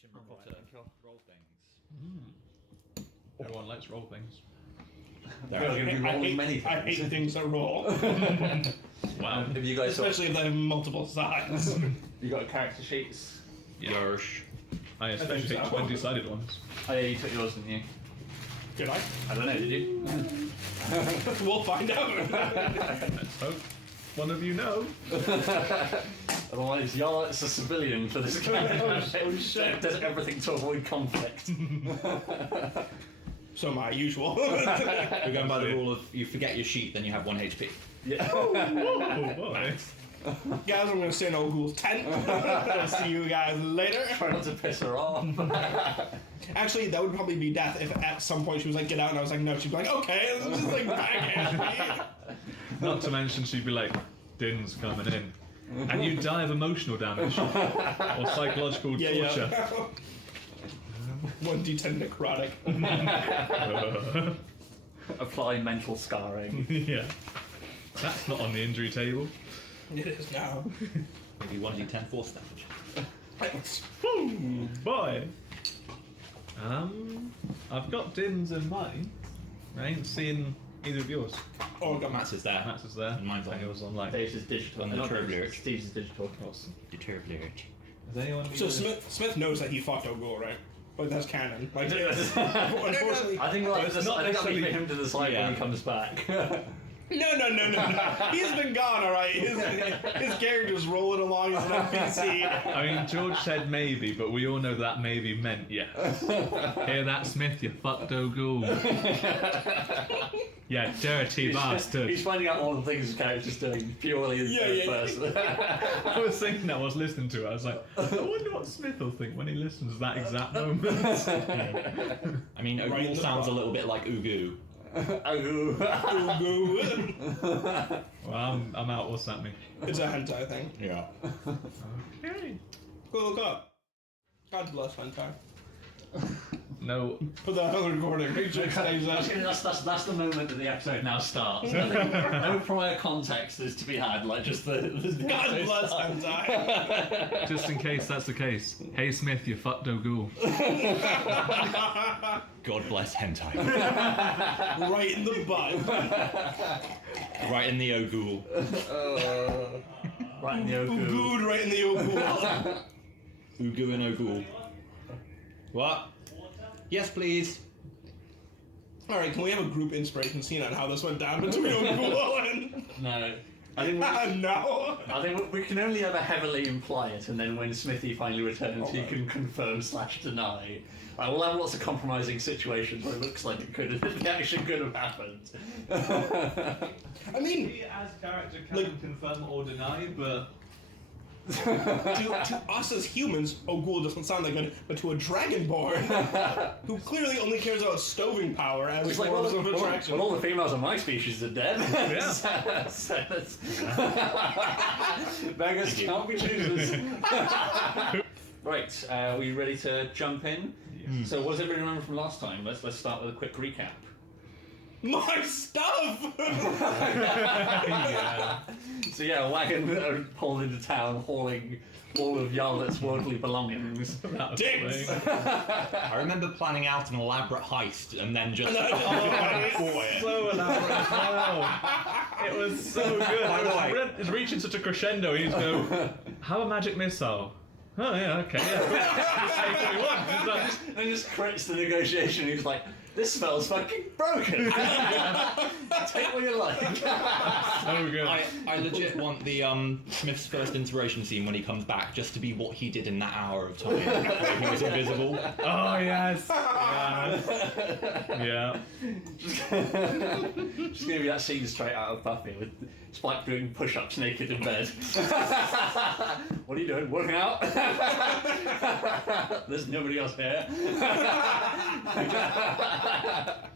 kitchen required roll things. Everyone likes roll things. They're going to be rolling many I things. hate things that roll. Wow. Have you guys Especially if they have multiple sides. you got character sheets? Yersh. I especially think hate so. 20-sided ones. Oh yeah, you took yours, didn't you? Did I? I don't know, did you? We'll find out. Let's hope one of you know. Otherwise, Yarlet's a civilian for this game. Oh, shit. Does everything to avoid conflict. So my usual. We're going by the rule of you forget your sheet, then you have 1 HP. Yeah. Oh boy. Guys, I'm going to stay in Old Ghoul's tent. I'll see you guys later. Try not to piss her off. Actually, that would probably be death if at some point she was like, get out, and I was like, no. She'd be like, okay. And just like backhand me. Not to mention she'd be like, Din's coming in. And you die of emotional damage. Or psychological torture. 1d10 necrotic. Apply mental scarring. Yeah. That's not on the injury table. It is now. Maybe 1d10 force damage. Boy. I've got Din's in mine. I ain't seen either of yours. Oh, I got Matt's is there. Matt's is there. And mine's on. And yours online. Dave's is digital. On the Not Turbo Dave's, Lyric. Steve's is digital. Determined. Has anyone of you So Smith knows that he fucked O'Ghoul, right? Like, that's canon. Like, unfortunately... I think that'll it's be not for necessarily- him to decide when he comes back. No. He's been gone, alright? His character's rolling along as an NPC. I mean, George said maybe, but we all know that maybe meant yes. Hear that, Smith? You fucked O'Ghoul. Yeah, dirty bastard. He's finding out all the things his character's doing purely as third person. I was thinking that, I was listening to it. I was like, I wonder what Smith will think when he listens to that exact moment. I mean, Right in O'Ghoul the sounds a butt. little bit like Ugu. O'Ghoul. Well, I'm out. What's that mean? It's a hentai thing. Yeah. Okay. Go look up. God bless hentai. No. Put that on the recording. Make sure it stays up. That's the moment that the episode now starts. No prior context is to be had, like just the God bless hentai. Just in case that's the case. Hey, Smith, you fucked O'Ghoul. God bless hentai. Right in the butt. Right in the O'Ghoul. right in the Oku. Good right in the O'Ghoul. Ugu and O'Ghoul. What? Yes, please. Alright, can we have a group inspiration scene on how this went down between O'Ghoul and... No. I think No. I think we can only ever heavily imply it, and then when Smithy finally returns, he can confirm/deny. We'll have lots of compromising situations where it looks like it actually could have happened. I mean, He, as character, can Like- confirm or deny, but to us as humans, O'Ghoul doesn't sound that good, but to a Dragonborn, who clearly only cares about stoving power as It's like, forms of attraction. well, all the females on my species are dead. Yeah. so that's... Beggars can't be choosers. Right, are we ready to jump in? So what does everybody remember from last time? Let's start with a quick recap. My stuff! yeah. So yeah, a wagon pulled into town hauling all of Yarlet's worldly belongings. Dicks! I remember planning out an elaborate heist and then just So elaborate as well. It was so good. By the way- It's reaching such a crescendo. He'd go, have a magic missile. Oh yeah, okay, yeah. Take what you want. It's like, And just crits the negotiation. He's like, "This smells fucking broken. Take what you like." so good. I legit want the Smith's first inspiration scene when he comes back just to be what he did in that hour of time where he was invisible. Oh yes. Yeah. Just gonna be that scene straight out of Buffy with Spike doing push-ups naked in bed. What are you doing? Working out? There's nobody else here.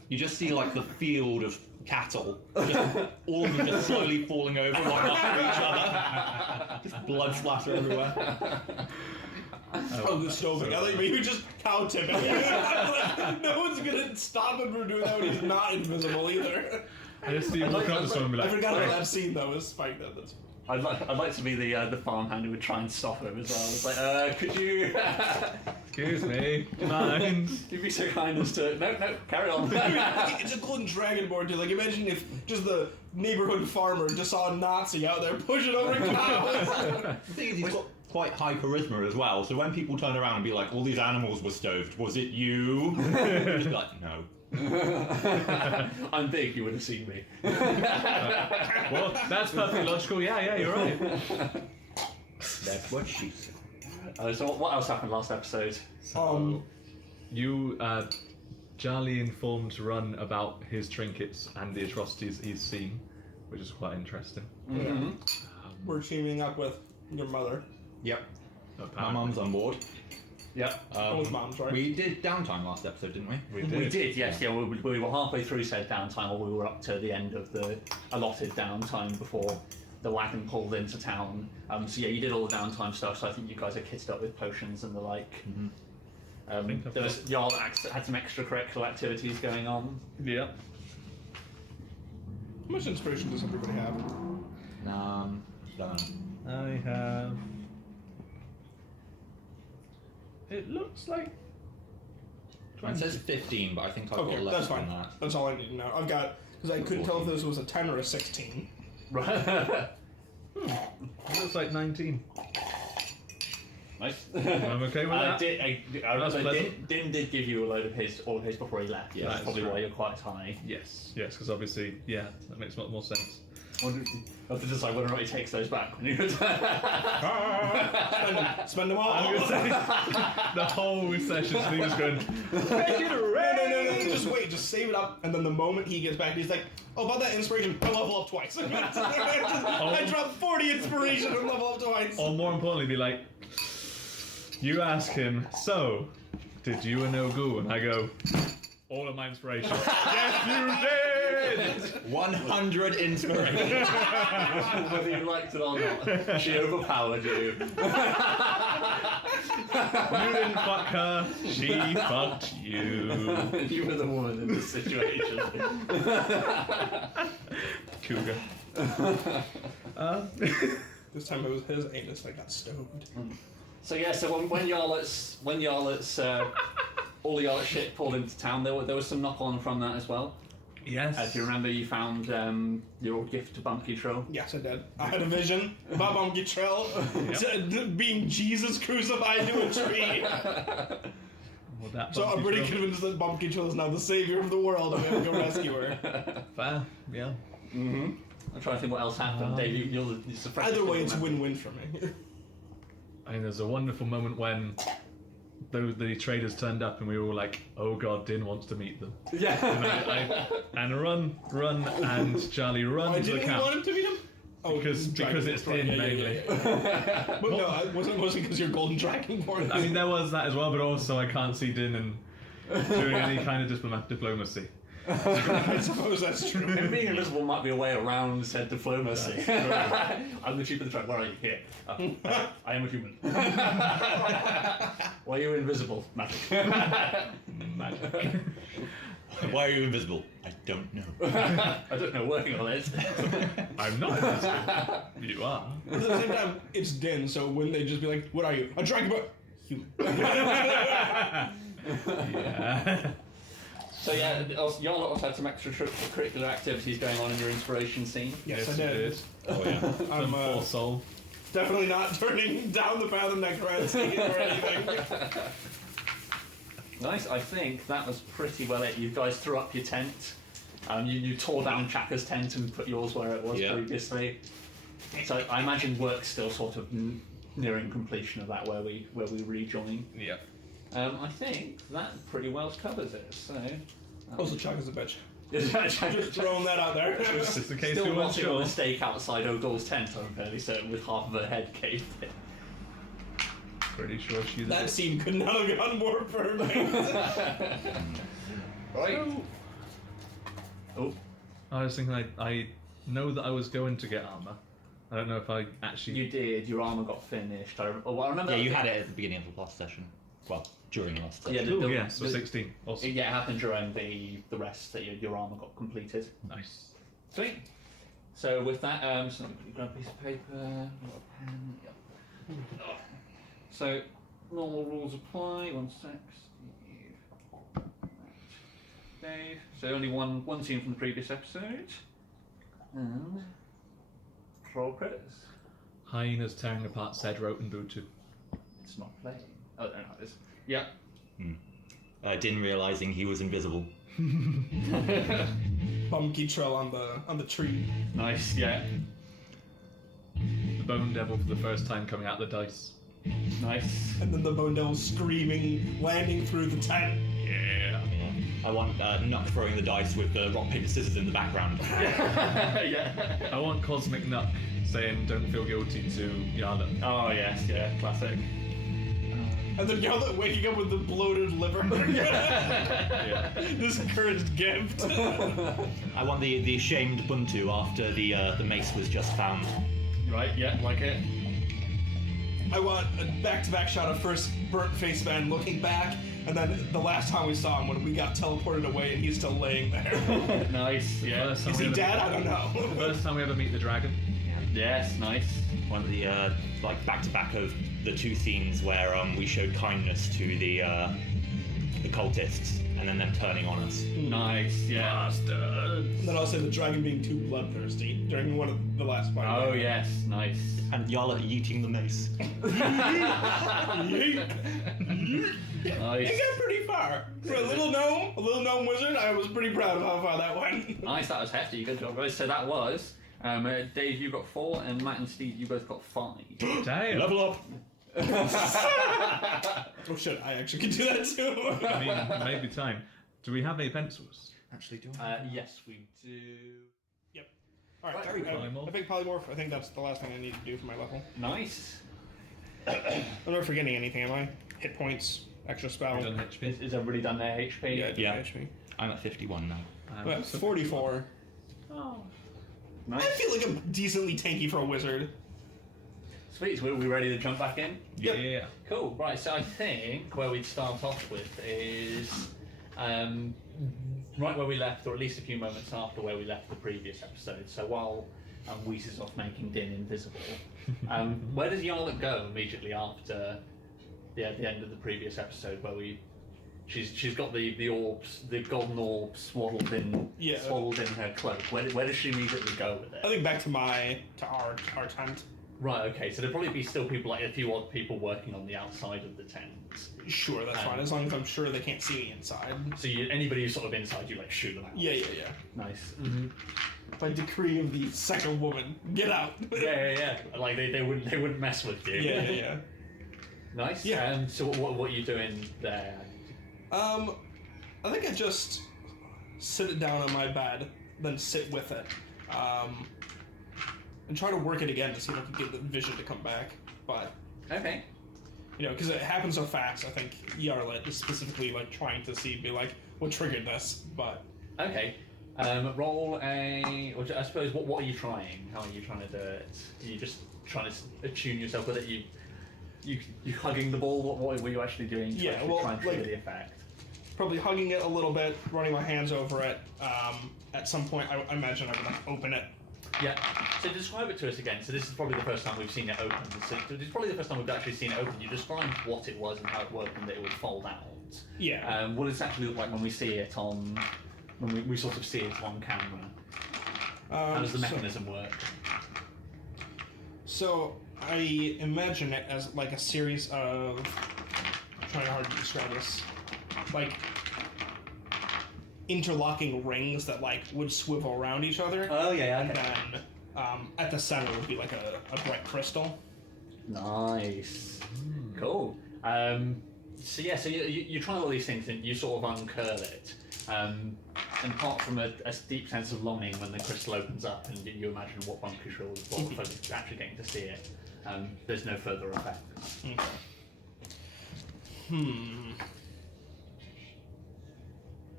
You just see like the field of cattle, just, all of them just slowly falling over one after each other. Just blood splatter everywhere. Oh, the stoving. I think maybe just cow tipping. No one's gonna stop him from doing that when he's not invisible either. I just see you walk up to someone and be I like, forgot about that scene though, was Spike that. That's... I'd like to be the farmhand who would try and stop him as well. It's like, could you Excuse me. Do you mind? You'd be so kind as to no, carry on. It's a golden dragon board too. Like imagine if just the neighborhood farmer just saw a Nazi out there pushing over cows. The thing is, he's got quite high charisma as well, so when people turn around and be like, all these animals were stoved, was it you? Just be like, no. I'm big, you would have seen me. Well, that's perfectly logical. Yeah, you're right. That's what she said. So what else happened last episode? You, Charlie informed Run about his trinkets and the atrocities he's seen, which is quite interesting. Mm-hmm. We're teaming up with your mother. Yep. My Apparently. mum's on board. Yep. Both moms, right? We did downtime last episode, didn't we? We did, yes. Yeah, we were halfway through said downtime, or we were up to the end of the allotted downtime before the wagon pulled into town. So yeah, you did all the downtime stuff. So I think you guys are kitted up with potions and the like. think I've There was Jarl had some extracurricular activities going on. Yeah. How much inspiration does everybody have? Don't know. I have. It looks like. It says 15, but I think I've got Okay, less that's fine. than that. That's all I need to know. I've got because I couldn't tell if this was a 10 or a 16. Right. It looks like 19. Nice. I'm okay with that. That's pleasant. Din did give you a load of all of his before he left. Yeah, That's that's probably true. why you're quite high. Yes, because obviously, yeah, that makes a lot more sense. I have to decide whether or not he takes those back when you return. Spend them all. I'm gonna say the whole session, he was going. Make it No, rain! just wait, just save it up, and then the moment he gets back, he's like, oh, about that inspiration, I level up twice. I dropped 40 inspiration and level up twice. Or more importantly, be like, you ask him, so, did you and Ogu? And I go, all of my inspiration. Yes, you did! 100 inspiration. Whether you liked it or not, she overpowered you. You didn't fuck her, she fucked you. You were the woman in this situation. Cougar. This time it was his anus that got stoved. So yeah, so when Yarlet's all the Yarlet shit pulled into town, there was some knock on from that as well. Yes. If you remember, you found your old gift to Bumpy Trill. Yes, I did. I had a vision about Mom Gitrell being Jesus crucified to a tree. Well, that So I'm bumpy pretty trail. convinced that Mom Gitrell is now the savior of the world and we have to go rescue her. Fair, yeah. Mm-hmm. I'm trying to think what else happened. Dave, you're the surprise. Either way, it's win-win for me. I mean, there's a wonderful moment when the traders turned up and we were all like, oh god, Din wants to meet them. Yeah. And Run, and Charlie run Why to the didn't we camp. want him to meet him? Oh, Because dragon it's board. Din, mainly. But no, it wasn't because you're golden dragon board. I mean, there was that as well, but also I can't see Din and doing any kind of diplomacy. I suppose that's true. And being invisible might be a way around said diplomacy. I'm the chief of the tribe. Where are you? Here. I am a human. Why are you invisible? Magic. Magic. Why are you invisible? I don't know. I don't know. Working on it. I'm not invisible. You are. At the same time, it's Din, so wouldn't they just be like, what are you? A dragon board? Human. Yeah. So yeah, y'all also had some extracurricular activities going on in your inspiration scene. Yes, I you did. Oh yeah. I'm Some poor soul. definitely not turning down the path of necromancy or anything. Nice. I think that was pretty well it. You guys threw up your tent. You tore down Chaka's tent and put yours where it was previously. So I imagine work's still sort of nearing completion of that, where we rejoin. Yeah. I think that pretty well covers it. So. Also, Chaka's a bitch. Just Just throwing that out there. Just in case Still we weren't rotting on sure. a stake outside O'Doul's tent, I'm fairly certain, with half of her head caved in. Pretty sure she's That scene could not have gone more perfect. Right. Oh. I was thinking I know that I was going to get armor. I don't know if I actually. You did. Your armor got finished. I remember. Yeah, that you bit- had it at the beginning of the last session. Well, during the last session. Yeah, Oh yeah, so 16. Awesome. Yeah, it happened during the rest that your armor got completed. Nice. Sweet. So with that, so let me quickly grab a piece of paper, I've got a pen. Yep. So normal rules apply. 1 sec. Steve. Dave. So only one scene from the previous episode. And roll credits. Hyenas tearing apart said rote and Butu. It's not playing. Oh, no, it is. Yeah. Din realizing he was invisible. Bumpy trail on the tree. Nice, yeah. The Bone Devil for the first time coming out the dice. Nice. And then the Bone Devil screaming, landing through the tent. Yeah. I want Nuck throwing the dice with the rock, paper, scissors in the background. Yeah. I want Cosmic Nuck saying don't feel guilty to Yarla. Oh, yes, yeah, classic. And then Yarlet waking up with the bloated liver. Yeah. This cursed gift. I want the ashamed Buntu after the mace was just found. Right, yeah, like it. I want a back-to-back shot of first burnt face man looking back, and then the last time we saw him when we got teleported away and he's still laying there. Nice, yeah. Is he dead? I don't know. First time we ever meet the dragon. Yes, nice. One of the like back-to-back of the two scenes where we showed kindness to the cultists and then them turning on us. Nice, yeah. And then also the dragon being too bloodthirsty during one of the last fights. Oh, yes, nice. And Yala yeeting the mace. Nice. It got pretty far. For a little gnome wizard, I was pretty proud of how far that went. Nice, that was hefty. Good job, guys. So that was Dave, you got 4, and Matt and Steve, you both got 5. Damn. Level up. Oh shit, I actually can do that too. I mean, maybe time. Do we have any pencils? Actually, do Yes, we do. Yep. Alright, Right, very good. polymorph. I think polymorph, I think that's the last thing I need to do for my level. Nice. I'm not forgetting anything, am I? Hit points, extra spell. We've done HP. Is everybody done their HP? Yeah, Yeah. HP. I'm at 51 now. Well, 44. Oh. I Nice. feel like I'm decently tanky for a wizard. Sweet, so we ready to jump back in? Yep. Yeah. Cool, right, so I think where we'd start off with is right where we left, or at least a few moments after where we left the previous episode. So while Weiss is off making Din invisible, where does Yarlet go immediately after the end of the previous episode where she's got the orbs, the golden orbs swaddled in her cloak. Where does she immediately go with I it? think back to our tent. Right, okay, so there'll probably be still people, like a few odd people working on the outside of the tent. Sure, that's fine, as long as I'm sure they can't see me inside. So anybody who's sort of inside, you like shoot them out. Yeah. Nice. By decree of the second woman, get out. Yeah. Like they wouldn't mess with you. Yeah. Nice. Yeah. So what are you doing there? I think I just sit it down on my bed, then sit with it, and try to work it again to see if I can get the vision to come back. But Okay. because it happens so fast, I think Yarlet is specifically like trying to be like, what triggered this? But Okay. Roll a. Or I suppose what are you trying? How are you trying to do it? Are you just trying to attune yourself with it? You hugging the ball? What were you actually doing? To actually try and trigger the effect. probably hugging it a little bit, running my hands over it. At some point, I imagine I would like open it. Yeah. So describe it to us again. So this is probably the first time we've seen it open. So it's probably the first time we've actually seen it open. You described what it was and how it worked and that it would fold out. Yeah. What does it actually look like when we see it on, when we sort of see it on camera? How does the mechanism work? So I imagine it as like a series of, I'm trying hard to describe this, like interlocking rings that like would swivel around each other. Oh yeah, And then at the center would be like a bright crystal. Nice. Cool. So you try all these things and you sort of uncurl it. And apart from a deep sense of longing when the crystal opens up and you imagine what Bunkish will is actually getting to see it, there's no further effect. Okay.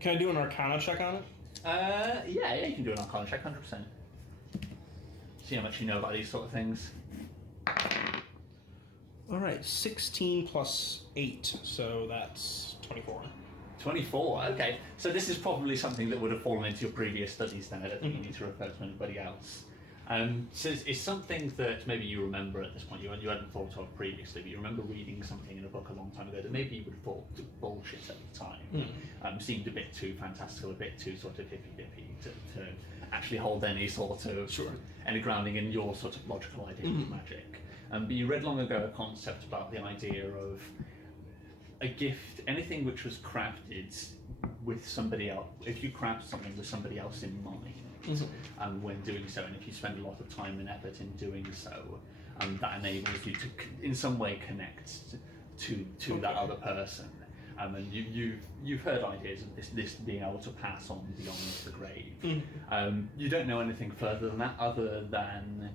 Can I do an Arcana check on it? Yeah, you can do an Arcana check, 100%. See how much you know about these sort of things. All right, 16 plus 8, so that's 24. 24, okay. So this is probably something that would have fallen into your previous studies then. I don't think you need to refer to anybody else. So it's something that maybe you remember at this point, you hadn't thought of previously, but you remember reading something in a book a long time ago that maybe you would have thought bullshit at the time. Seemed a bit too fantastical, a bit too sort of hippy-dippy to actually hold any sort of any grounding in your sort of logical idea of magic. But you read long ago a concept about the idea of a gift, anything which was crafted with somebody else. If you craft something with somebody else in mind, when doing so, and if you spend a lot of time and effort in doing so, that enables you to, in some way, connect to that other person. And you've heard ideas of this being able to pass on beyond the grave. You don't know anything further than that, other than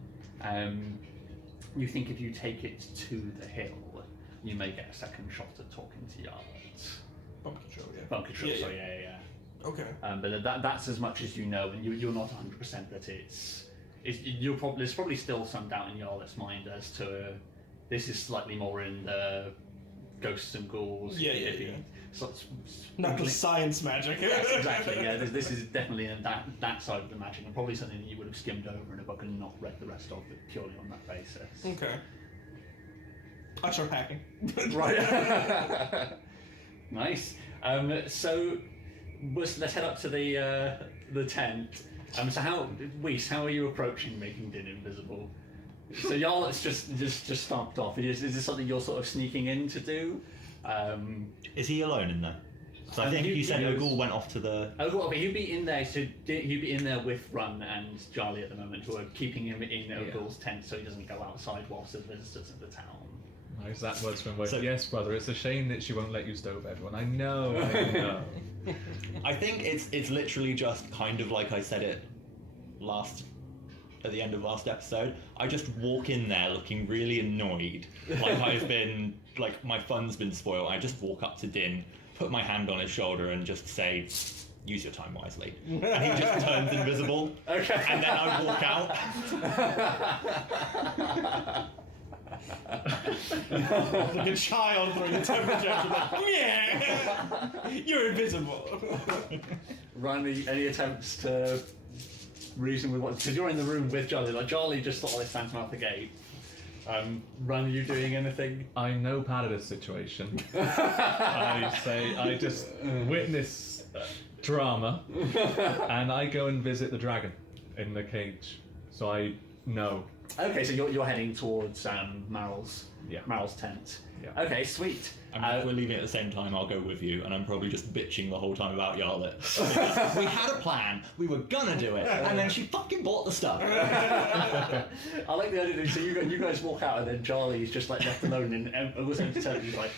you think if you take it to the hill, you may get a second shot at talking to Yarlet. Bump control, yeah. Bump control, sorry, yeah. Okay. But that's as much as you know, and you're not 100% that there's probably still some doubt in Yarlet's mind as to this is slightly more in the ghosts and ghouls. Sort of Not the science magic. Yes, exactly. Yeah, this is definitely in that side of the magic, and probably something that you would have skimmed over in a book and not read the rest of it purely on that basis. Okay. I start packing. Right. Nice. So let's head up to the tent. So how are you approaching making Din invisible? So Yarlet's just stomped off. Is this something you're sort of sneaking in to do? Is he alone in there? So I think you said Ogul went off to the... Ogul, he'd be in there. So he'd be in there with Run and Charlie at the moment, who are keeping him in Ogul's tent so he doesn't go outside whilst there's visitors in the town. Nice, that word's from word. Yes, brother, it's a shame that she won't let you stove everyone. I know. I think it's literally just kind of like I said it at the end of last episode. I just walk in there looking really annoyed, like my fun's been spoiled. I just walk up to Din, put my hand on his shoulder and just say, use your time wisely. And he just turns invisible. Okay. And then I walk out. Like a child throwing a temper tantrum, like, yeah, you're invisible. Ryan, any attempts to reason with what? Because you're in the room with Jolly. Like Jolly just sort of stands out the gate. Ryan, are you doing anything? I'm no part of this situation. I just witness drama, and I go and visit the dragon in the cage. So I know. Okay, so you're heading towards Maryl's tent. Yeah. Okay, sweet. I mean, if we're leaving at the same time, I'll go with you, and I'm probably just bitching the whole time about Yarlet. We had a plan, we were gonna do it, and then she fucking bought the stuff. I like the idea. So you guys walk out, and then Charlie's just like left alone, and August empty tent. He's like,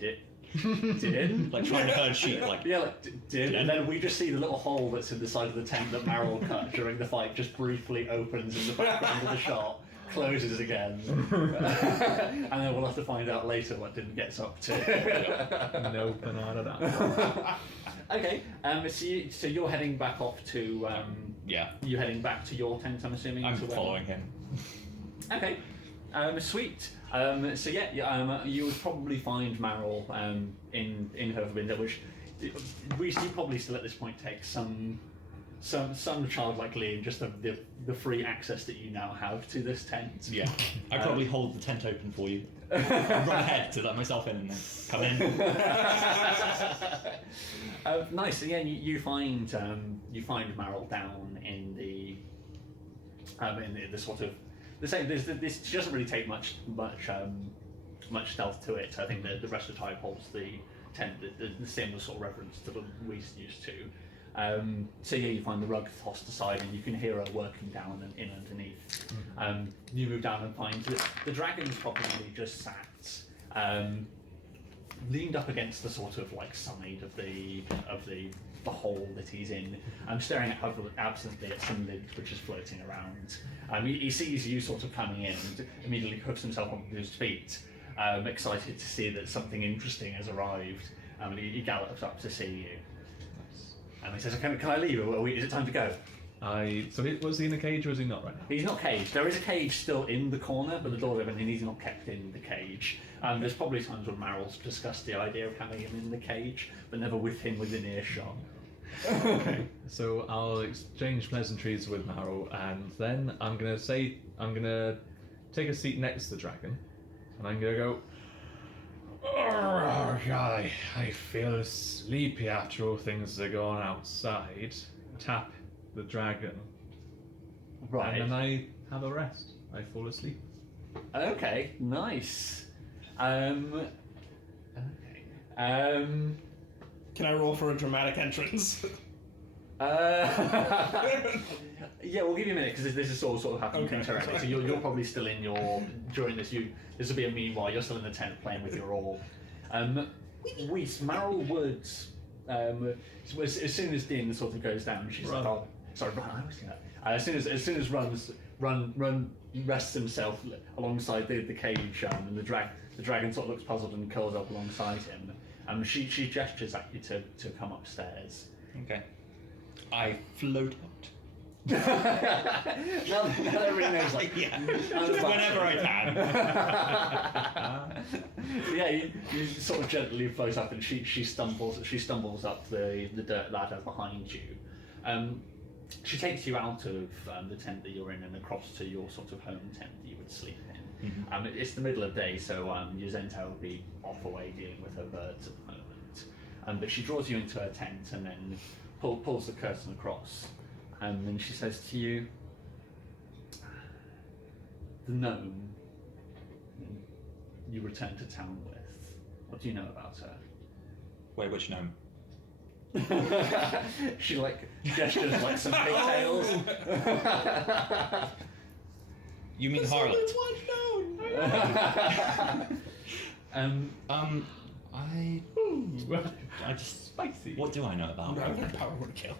did like trying to herd sheep, like did, and then we just see the little hole that's in the side of the tent that Meryl cut during the fight just briefly opens in the background of the shot. Closes again, and then we'll have to find out later what Din gets up to. No banana that. Okay, so you're heading back off to You're heading back to your tent, I'm assuming. I'm following him. Okay, sweet. You would probably find Meryl in her window, which you probably still at this point take some childlike glee in just the free access that you now have to this tent. Yeah, I probably hold the tent open for you. Run ahead to let myself in and then come in. Nice. So yeah, you find Meryl down in the sort of the same. This she doesn't really take much stealth to it. I think the rest of the time holds the tent the same sort of reverence to what we used to. You find the rug tossed aside and you can hear her working down and in underneath. You move down and find the dragon's probably just sat, leaned up against the sort of like side of the hole that he's in, staring absently at some lid which is floating around. He sees you sort of coming in and immediately puts himself onto his feet, excited to see that something interesting has arrived. He gallops up to see you. And he says, can I leave? Is it time to go? Was he in a cage or is he not right now? He's not caged. There is a cage still in the corner, but the door's open and he's not kept in the cage. There's probably times when Meryl's discussed the idea of having him in the cage, but never with him within earshot. Okay, so I'll exchange pleasantries with Marrow, and then I'm gonna take a seat next to the dragon, and I'm gonna go. Oh, God, I feel sleepy after all things that go on outside. Tap the dragon, Right. and then I have a rest. I fall asleep. Okay, nice. Okay. Can I roll for a dramatic entrance? Yeah, we'll give you a minute because this is sort of happening Okay, concurrently. So sorry. you're probably still in your during this. This will be a meanwhile. You're still in the tent playing with your orb. Weiss, Marrow Woods. As soon as Din sort of goes down, she's like, "Oh, sorry, Run." I always do that. As soon as Run rests himself alongside the cage, and the dragon sort of looks puzzled and curls up alongside him. She gestures at you to come upstairs. Okay. I float out. Now everybody knows, like, Yeah. Just whenever I can. Yeah, you sort of gently float up, and she stumbles up the dirt ladder behind you. She takes you out of the tent that you're in and across to your sort of home tent that you would sleep in. It's the middle of the day, so your Zenta will be off away dealing with her birds at the moment. But she draws you into her tent and then pulls the curtain across. And she says to you, the gnome you returned to town with, what do you know about her? Wait, which gnome? She gestures like some pigtails. You mean Harlot? I just Spicy. What do I know about her? Power would kill.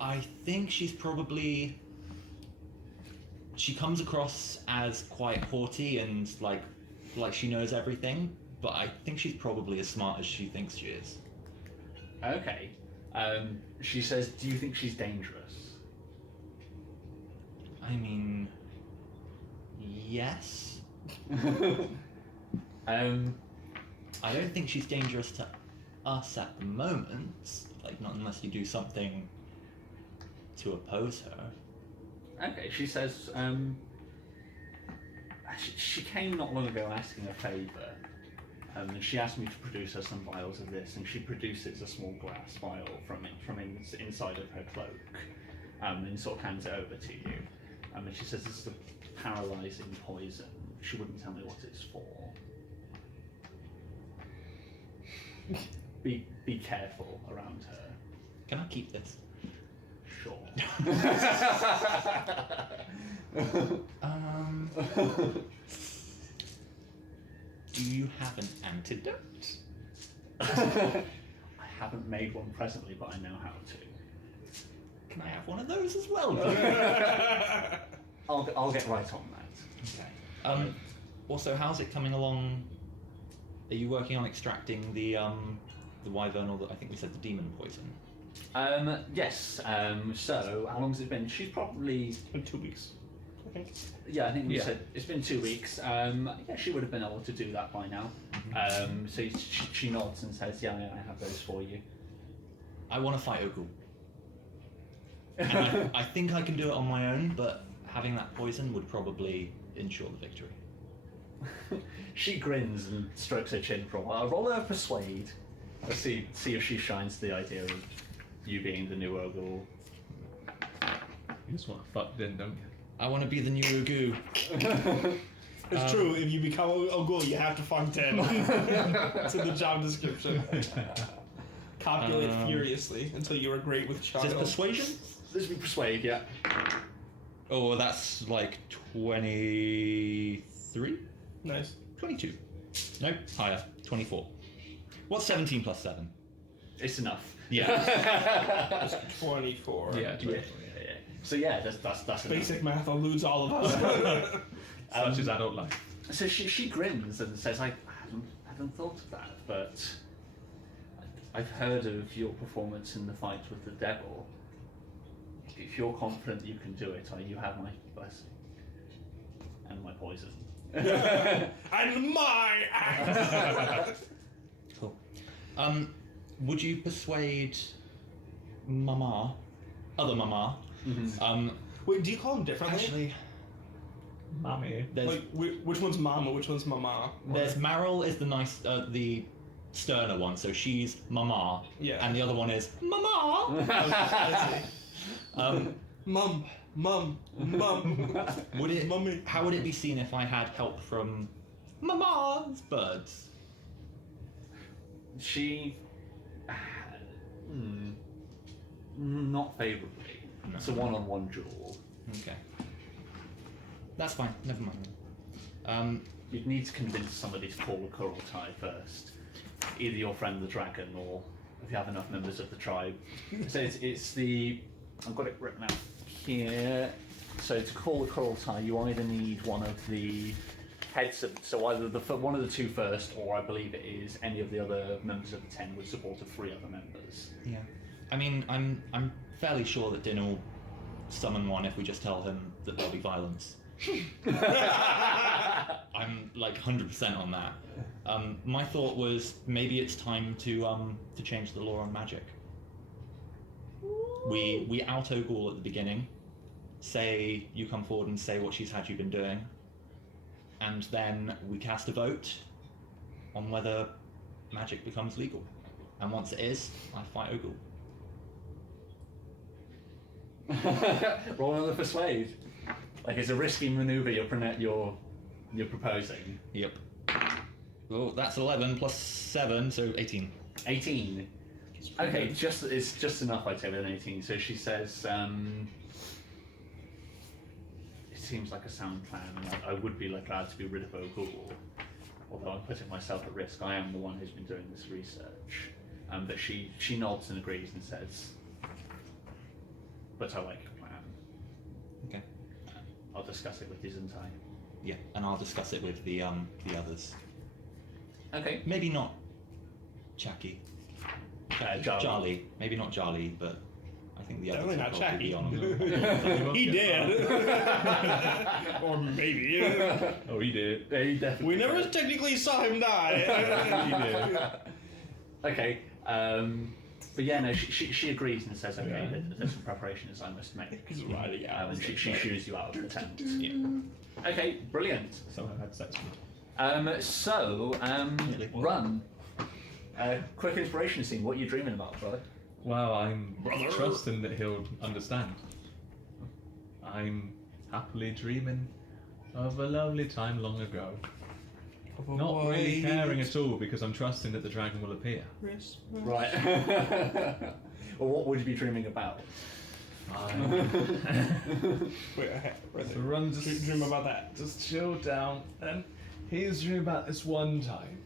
I think she's probably. She comes across as quite haughty and like she knows everything, but I think she's probably as smart as she thinks she is. Okay. She says, do you think she's dangerous? I mean, yes. I don't think she's dangerous to us at the moment. Like, not unless you do something to oppose her. Okay, she says, she came not long ago asking a favour. And she asked me to produce her some vials of this, and she produces a small glass vial from inside of her cloak, and sort of hands it over to you. And she says this is a paralysing poison. She wouldn't tell me what it's for. Be careful around her. Can I keep this? Sure. Do you have an antidote? I haven't made one presently, but I know how to. Can I have one of those as well, please? I'll get right on that. Okay. Also, how's it coming along? Are you working on extracting the wyvern, or I think we said the demon poison? Yes. So, how long has it been? She's probably. It's been 2 weeks, I think. Yeah, I think we Yeah. said it's been 2 weeks. Yeah, she would have been able to do that by now. So she nods and says, "Yeah, I have those for you." I want to fight Ogul. And I think I can do it on my own, but having that poison would probably ensure the victory. She grins and strokes her chin for a while. Roll her persuade. Let's see if she shines the idea of you being the new Ogul. You just want to fuck Din, don't you? I want to be the new Ogul. It's true, if you become a ghoul, you have to fuck 10. It's in the job description. Copulate furiously until you are great with Is child. this persuasion? This would be persuade, yeah. Oh, that's like 23? Nice. 22. No, higher. 24. What's 17 plus 7? It's enough. Yeah. It's 24. Yeah. Yeah. So yeah, that's enough. Basic math eludes all of us. Such is adult life. So she grins and says, I hadn't thought of that, but I've heard of your performance in the fight with the devil. If you're confident you can do it, you have my blessing. And my poison. And my axe! Would you persuade Mama, other Mama? Wait, do you call them differently? Actually, Mommy. there's Like, which one's Mama, which one's Mama? there's Meryl is the nice, the sterner one, so she's Mama. Yeah. And the other one is Mama. I see. Um, Mum. would it? Mummy. How would it be seen if I had help from Mama's birds? She... not favourably. No. It's a one-on-one duel. Okay. That's fine. Never mind. You'd need to convince somebody to call a coral tie first. Either your friend the dragon, or if you have enough members of the tribe. So it's the... I've got it written out here. So to call a coral tie, you either need one of the heads of... So either one of the two first, or I believe it is any of the other members of the 10 with support of 3 other members. Yeah. I mean, I'm fairly sure that Din will summon one if we just tell him that there'll be violence. I'm like 100% on that. My thought was maybe it's time to change the law on magic. We out Ogul at the beginning. Say you come forward and say what she's had you been doing, and then we cast a vote on whether magic becomes legal. And once it is, I fight Ogul. Roll another persuade. Like it's a risky maneuver you're proposing. Yep. Oh, that's 11 plus 7, so 18. 18. Okay, it's just enough, I'd say, with an 18. So she says, it seems like a sound plan, and I would be glad to be rid of Ogul. Although I'm putting myself at risk, I am the one who's been doing this research. But she nods and agrees and says, but I like your plan. Okay. I'll discuss it with Dizentai. Yeah, and I'll discuss it with the others. Okay. Maybe not Chucky. Charlie. Maybe not Charlie, but I think the others Definitely will not probably be Chucky. on. He did. Or maybe. Oh, he did. Yeah, he definitely We never did. technically saw him die. He did. Okay, but yeah, no, she agrees and says, okay, there's some preparations I must make. He's riding out. And she shoos you out of the tent. Yeah. Okay, brilliant. Someone had sex with me. Really? Run. Quick inspiration scene, what are you dreaming about, bro? Well, I'm Brother. trusting that he'll understand. I'm happily dreaming of a lovely time long ago. Not really caring at all because I'm trusting that the dragon will appear. Right. Well, what would you be dreaming about? Wait, right So there. run, just Dream about that. Just chill down. And he's dreaming about this one time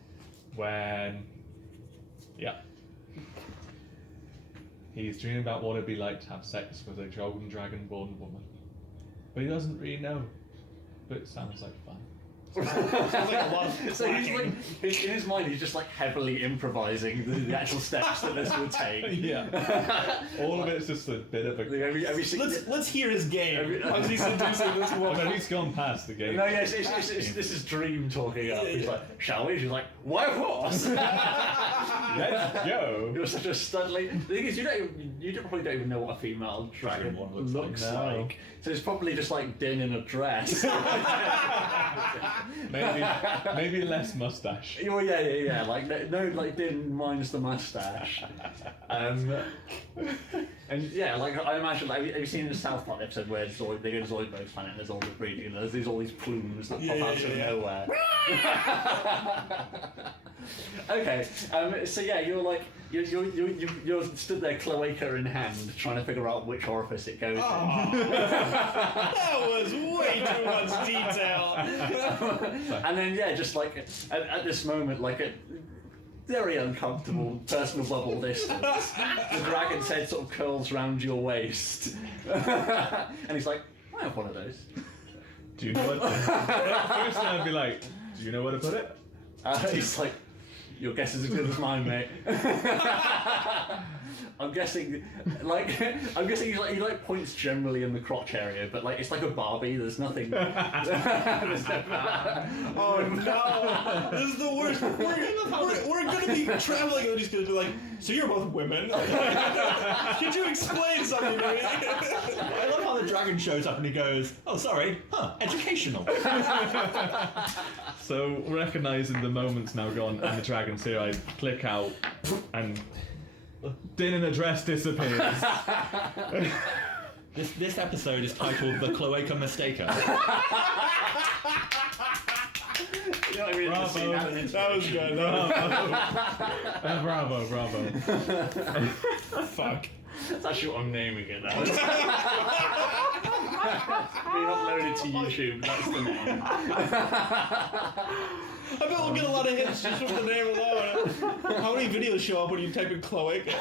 when, he's dreaming about what it'd be like to have sex with a golden dragon-born woman, but he doesn't really know. But it sounds like fun. Sounds like a lot of So he's clacking. in his mind, he's just heavily improvising the actual steps that this would take. Yeah. All of it's just a bit of a. Every single- Let's hear his game. As he's seducing this I've woman. at least gone past the game. No, yes, this is Dream talking up. He's like, shall we? She's like, why of course? Let's go. You're such a studly. The thing is, you probably don't even know what a female dragon one looks No. like. So it's probably just like Din in a dress. Maybe less mustache. Well, yeah. Like like Din minus the mustache. And yeah, like I imagine. Like, have you seen the South Park episode where they go to Zoidberg's planet and there's all the breeding and there's all these plumes that pop out of nowhere. Okay, so yeah, you're stood there, Cloaca in hand, trying to figure out which orifice it goes in. That was way too much detail. And then yeah, just like at this moment, like a very uncomfortable personal bubble distance, the dragon's head sort of curls round your waist, and he's like, I have one of those. Do you know what? First, I'd be like, do you know where to put it? He's like, Your guess is as good as mine, mate. I'm guessing he like points generally in the crotch area, but like it's like a Barbie. There's nothing. Oh no! This is the worst. We're gonna be traveling, and he's gonna be like, "So you're both women? Could you explain something to me?" I love how the dragon shows up and he goes, "Oh, sorry, educational." So, recognizing the moment's now gone and the dragon's here, I click out and Din in a dress disappears. This episode is titled The Cloaca Mistaker. You know what I mean? Bravo. That was good. Bravo. Fuck. That's actually what I'm naming it now. Being uploaded to YouTube, that's the name. I bet we'll get a lot of hits just from the name alone. How many videos show up when you type in Cloaca?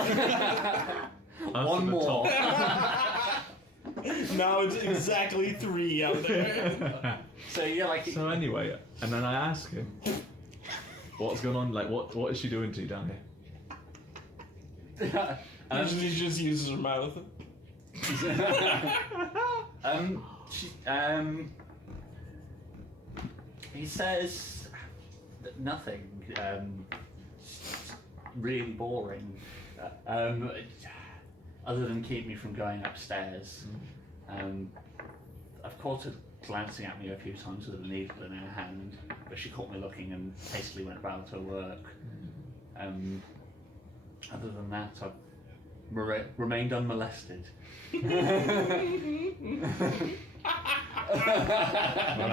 One more. Now it's exactly 3 out there. So yeah, like So anyway, and then I ask him, what's going on? Like, what is she doing to you down here? He just uses her mouth. He says nothing. Really boring. Other than keep me from going upstairs. I've caught her glancing at me a few times with a needle in her hand, but she caught me looking and hastily went about her work. Other than that, I've remained unmolested. I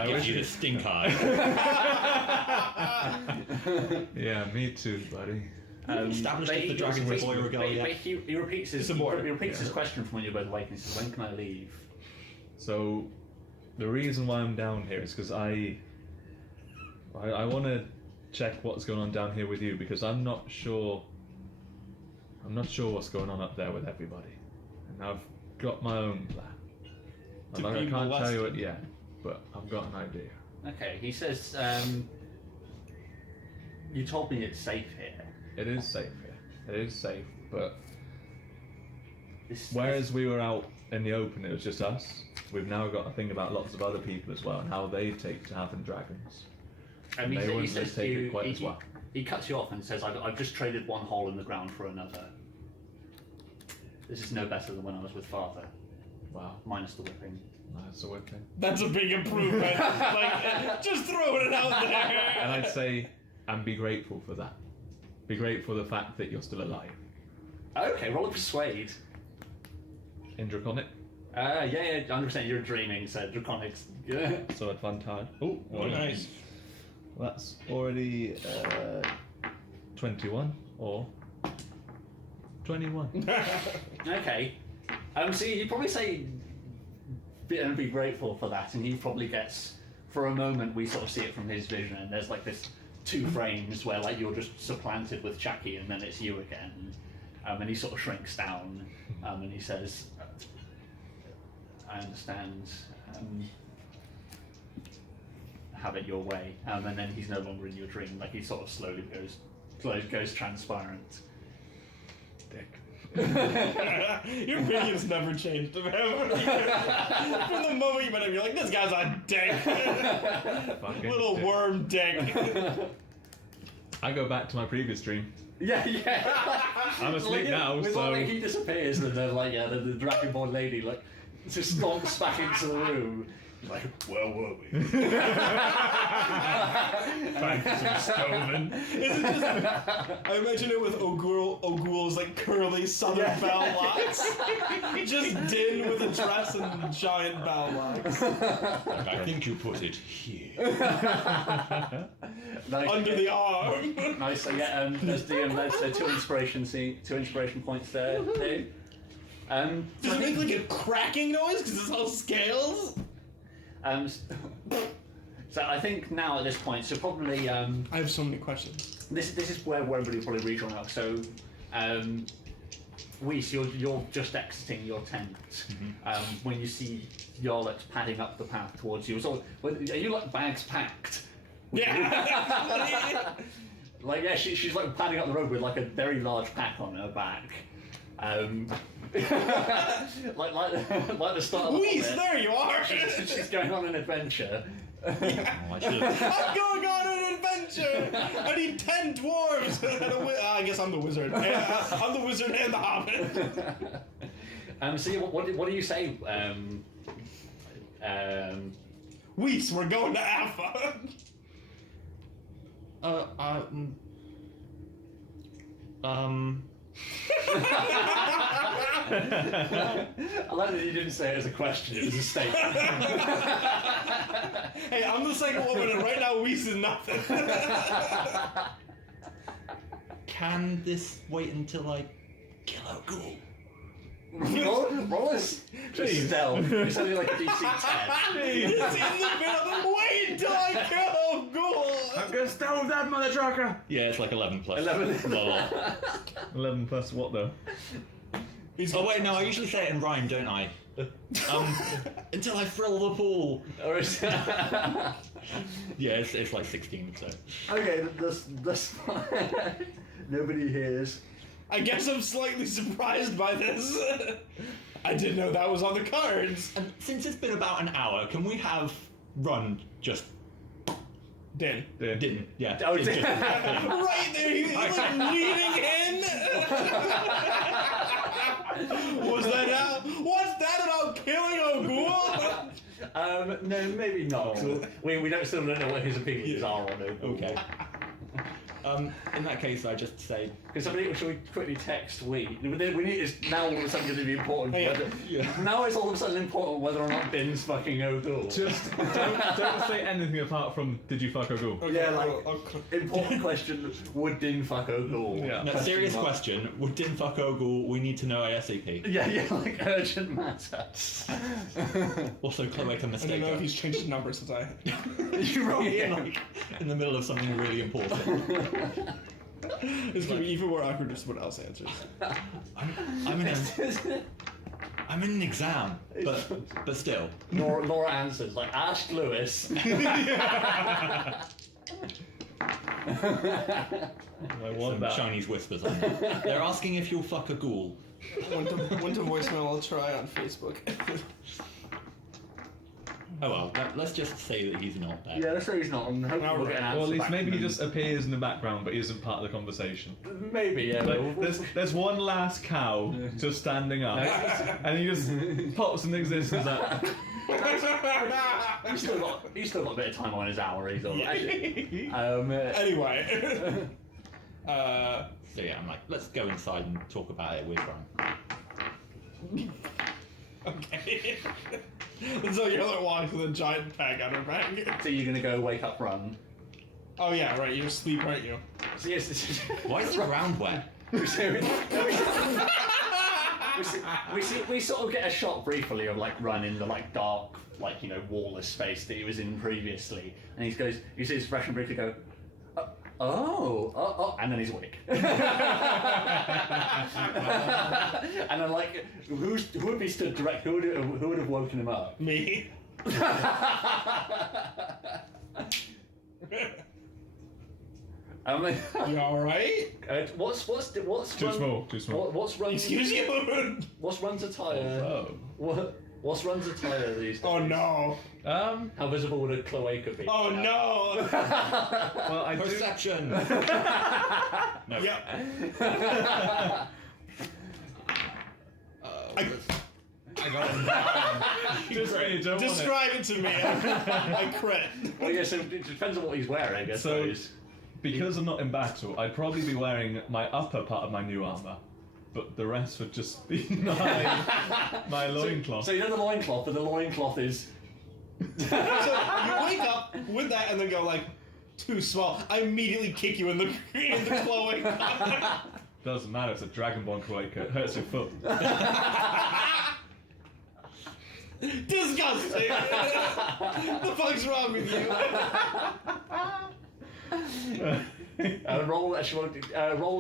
wish you a stink eye. Yeah, me too, buddy. Established if the dragon's a boy or a girl yet. But he repeats his question from when you're both awake and he says, "When can I leave?" So, the reason why I'm down here is because I want to check what's going on down here with you, because I'm not sure what's going on up there with everybody, and I've got my own plan. I can't tell you it yet, but I've got an idea. Okay, he says, "You told me it's safe here." It is safe here. It is safe, but whereas we were out in the open, it was just us. We've now got to think about lots of other people as well and how they take to having dragons. And They he wouldn't says take to it you, quite as well. he cuts you off and says, I've just traded one hole in the ground for another. This is no better than when I was with Father, Wow, minus the whipping. that's a weird thing. That's a big improvement. Like, just throwing it out there. And I'd say, and be grateful for that. Be grateful for the fact that you're still alive. Okay, roll a persuade. In Draconic, Yeah, 100%. You're dreaming, so Draconics. Yeah. so advantage. Oh, Nice. That's already 21 or 21. Okay. So you probably say and be grateful for that, and he probably gets, for a moment, we sort of see it from his vision, and there's like this 2 frames where like you're just supplanted with Chucky, and then it's you again, and he sort of shrinks down, and he says, "I understand. Have it your way," and then he's no longer in your dream. Like he sort of slowly goes transparent. Dick. Your opinion's never changed of him. From the moment you met him, you're like, this guy's a dick. Fucking Little dick. worm dick. I go back to my previous dream. Yeah. I'm asleep now, With so... like he disappears, and then like the Dragonborn lady like just stomps back into the room. Like, where were we? Stolen. Is it just? I imagine it with Ogul's like curly southern bow locks. Just Din with a dress and giant bow locks. I think you put it here. Nice. Under the arm. Nice. So yeah, there's the 2 inspiration points there. Dave. Does it make like a cracking noise because it's all scales? So I think now at this point, so probably I have so many questions. this is where everybody probably reach on out. So, Weiss, you're just exiting your tent when you see Yarlet padding up the path towards you. So, are you like bags packed? Yeah. Like, yeah, she's like padding up the road with like a very large pack on her back. like the start of the Whis, Hobbit. there you are! She's going on an adventure. Oh, I should have. I'm going on an adventure! I need 10 dwarves! And I guess I'm the wizard. I'm the wizard and the hobbit. So yeah, what do you say? Whis, we're going to Alpha! I like that you didn't say it as a question, it was a statement. Hey, I'm the second woman, and right now Whis is nothing. Can this wait until I kill a ghoul? Roll us just stealth. It's only like a DC 10. It's in the middle. Wait until I kill a ghoul. I'm gonna steal that mother trucker! Yeah, it's like 11 plus. 11. Lol. 11 plus what though? Oh wait, no, I usually say it in rhyme, don't I? Until I frill the pool. Or is Yeah, it's like 16, so. okay, that's fine. Nobody hears. I guess I'm slightly surprised by this. I didn't know that was on the cards. And since it's been about an hour, can we have run just didn't? Yeah. Oh, it's didn't. Right there, he's like leaning in. What's that about killing a ghoul? No, maybe not. 'Cause we still don't know what his opinions are on it. Okay. In that case, I just say. Should we quickly text we? We need. It's now all of a sudden going to be important. Yeah. Whether, now it's all of a sudden important whether or not Din's fucking O'Doul. Just don't say anything apart from did you fuck O'Doul? Okay, Yeah, like I'll important question: would Din fuck O'Doul? Yeah. No, serious mark. question. Would Din fuck Ogul? We need to know ASAP. Yeah, like urgent matter. Also, Chloe make a I mistake. don't know if he's changed his number since I. You wrote Yeah, in. like, in the middle of something really important. It's gonna be even more awkward if someone else answers. I'm in an exam, but still. Laura answers like, ask Lewis. I want Some that. Chinese whispers on there. They're asking if you'll fuck a ghoul. Went to voicemail. I'll try on Facebook. Oh well, let's just say that he's not there. Yeah, let's say he's not. And hopefully we'll get an answer Or at least back maybe from he him. just appears in the background, but he isn't part of the conversation. Maybe, yeah. Like, there's one last cow just standing up, and he just pops into existence. Like, He's still got a bit of time on his hour. He's all right. Anyway. So yeah, I'm like, let's go inside and talk about it with Ryan. Okay. So you're like walking with a giant pack on her back. So you're gonna go wake up, run. Oh yeah, right. You're asleep, aren't you? So yes, this is. Why is the ground wet? we sort of get a shot briefly of like Run in the like dark, like wallless space that he was in previously, and he sees Fresh and briefly go, oh, and then he's awake. And then like, who would be stood direct? Who would have woken him up? Me. You all right? What's too Run, small. What's Run's Excuse you. What's Run's attire? Oh. What's Run's attire these days? Oh no. How visible would a cloaca be? Oh no. Well, I do. Perception. No. Yep. I got him. Just you don't want it. Describe it to me. I crit. Well, yeah, so it depends on what he's wearing, I So- suppose. Because I'm not in battle, I'd probably be wearing my upper part of my new armor, but the rest would just be my loincloth. So you know the loincloth, but the loincloth is... So you wake up with that and then go like, too small. I immediately kick you in the cloaca. Doesn't matter, it's a Dragonborn cloaca. It hurts your foot. Disgusting. The fuck's wrong with you? roll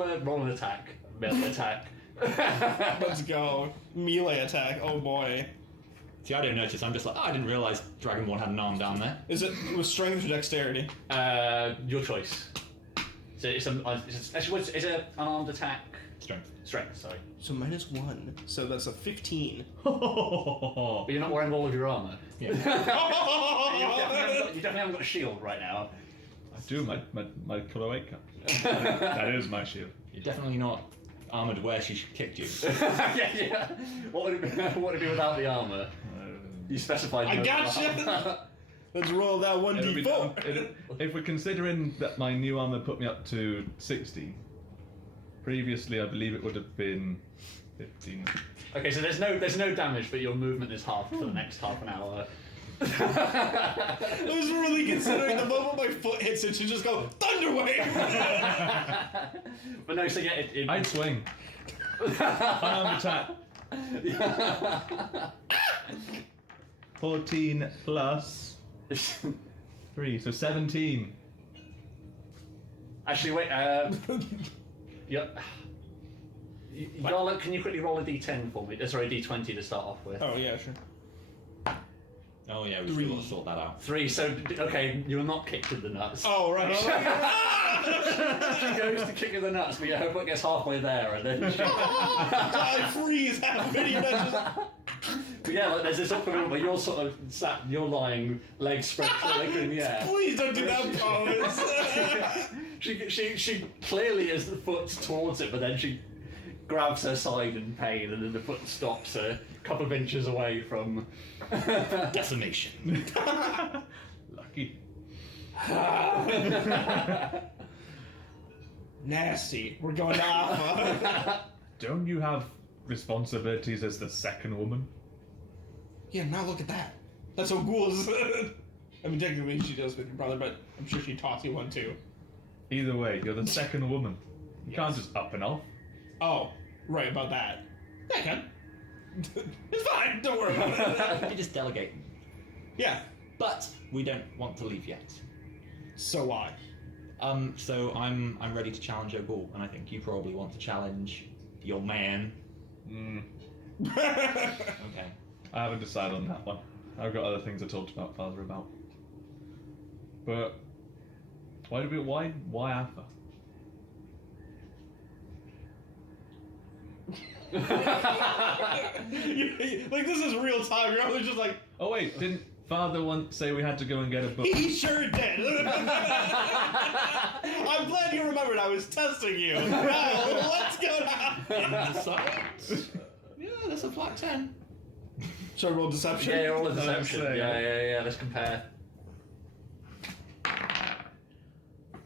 an attack. Melee attack. Let's go. Melee attack. Oh boy. See, I didn't notice. I'm just like, I didn't realize Dragonborn had an arm down there. Is it with strength or dexterity? Your choice. So it's actually is it an unarmed attack? Strength. Strength, sorry. So -1. So that's a 15. But you're not wearing all of your armor. Yeah. You definitely haven't got a shield right now. I do, my Cloaca. That is my shield. You're definitely not armored where she kicked you. yeah. What would it be without the armor? You specified. I no gotcha! Let's roll that It'll be down- 1d4. if we're considering that my new armor put me up to 16, previously I believe it would have been 15. Okay, so there's no damage, but your movement is halved for the next half an hour. I was really considering the moment my foot hits it to just go Thunderwave! But no, so yeah, I'd swing. Unarmed attack. 14 plus 3, so 17. Actually, wait. Yep. Yarla, can you quickly roll a d10 for me? Sorry, d20 to start off with. Oh, yeah, sure. Oh yeah, we still got to sort that out. 3. So okay, you're not kicked in the nuts. Oh, right. She goes to kick in the nuts, but her foot gets halfway there, and then she... I freeze half many nudges. But yeah, like, there's this upper middle, but you're sort of sat, you're lying, legs spread in the air. Please don't do that pose. She clearly is the foot towards it, but then she grabs her side in pain, and then the foot stops a couple of inches away from Decimation. Lucky. Nasty. We're going to Alpha. Don't you have responsibilities as the second woman? Yeah, now look at that. That's what ghouls. I mean, technically she does with your brother, but I'm sure she taught you one too. Either way, you're the second woman. You can't just up and off. Oh, right about that. I can. It's fine. Don't worry about it. You just delegate. Yeah. But we don't want to leave yet. So why? So I'm ready to challenge O'Gall, and I think you probably want to challenge your man. Okay. I haven't decided on that one. I've got other things I talked about Father about. But why Alpha? Like, this is real time. You're always just like, Oh wait, didn't Father once say we had to go and get a book? he sure did. I'm glad you remembered. I was testing you. Now, let's go now. Insight? Yeah, that's a flat 10. Should I roll deception? Yeah, roll a deception. say, Yeah. Let's compare.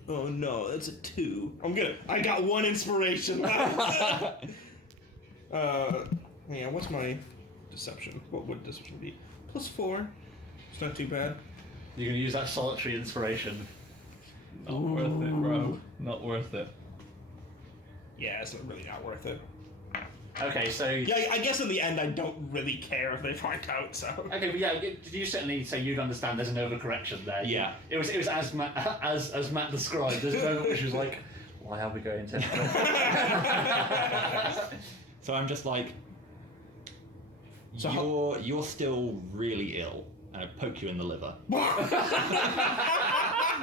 Oh no, that's a 2. I'm good. I got 1 inspiration left. Yeah, what's my deception? What would deception be? +4. It's not too bad. You're gonna use that solitary inspiration. Not worth it, bro. Not worth it. Yeah, it's really not worth it. Okay, so Yeah, I guess in the end I don't really care if they find out, so. okay, but yeah, did you certainly say you'd understand there's an overcorrection there? Yeah. It was as Matt described. There's a moment which was like, why are we going to? So I'm just like, So you're still really ill, and I poke you in the liver.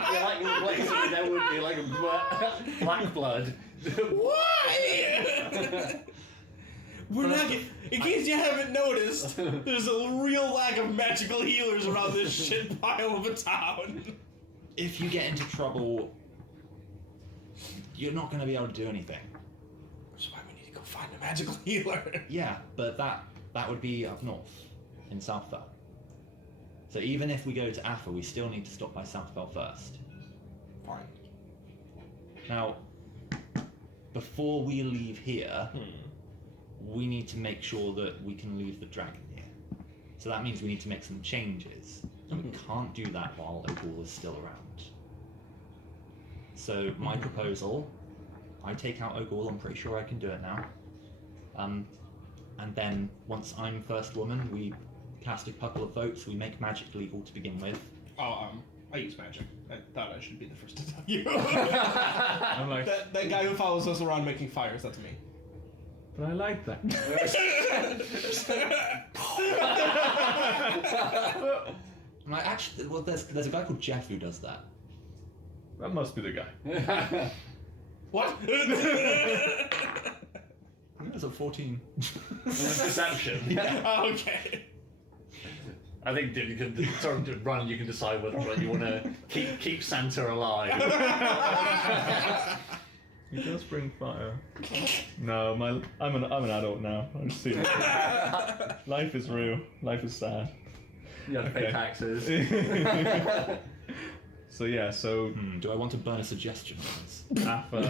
Yeah, like so there would be like black blood. Why? We're not. In case you haven't noticed, there's a real lack of magical healers around this shit pile of a town. If you get into trouble, you're not going to be able to do anything. That's why we need to go find a magical healer. Yeah, but that would be up north, in Southfell. So even if we go to Affa, we still need to stop by Southfell first. Fine. Now, before we leave here, we need to make sure that we can leave the dragon here. So that means we need to make some changes. And we can't do that while O'Gall is still around. So my proposal, I take out O'Gall, I'm pretty sure I can do it now. And then once I'm first woman, we cast a couple of votes, we make magic legal to begin with. Oh, I use magic. I thought I should be the first to tell you. I'm like, that guy who follows us around making fires, that's me. but I like that. I'm like, actually, well, there's a guy called Jeff who does that. That must be the guy. What? That's a 14. Perception. Okay. I think you can sort of run. You can decide whether or not you want to keep Santa alive. He does bring fire. No, I'm an adult now. I'm just seeing it. Life is real. Life is sad. You have to pay Okay. taxes. So yeah, so Do I want to burn a suggestion on this? Affa,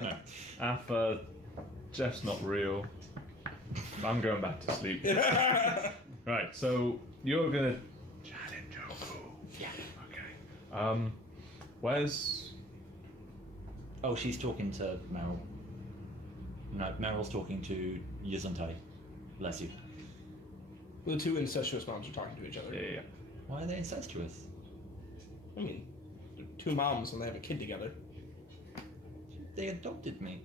No. Affa, Jeff's not real. I'm going back to sleep. Right, so you're gonna challenge Joku. Yeah. Okay. Where's Oh, she's talking to Meryl. No, Meryl's talking to Yizuntai. Bless you. The two incestuous moms are talking to each other. yeah. Why are they incestuous? I mean, they're two moms and they have a kid together. They adopted me.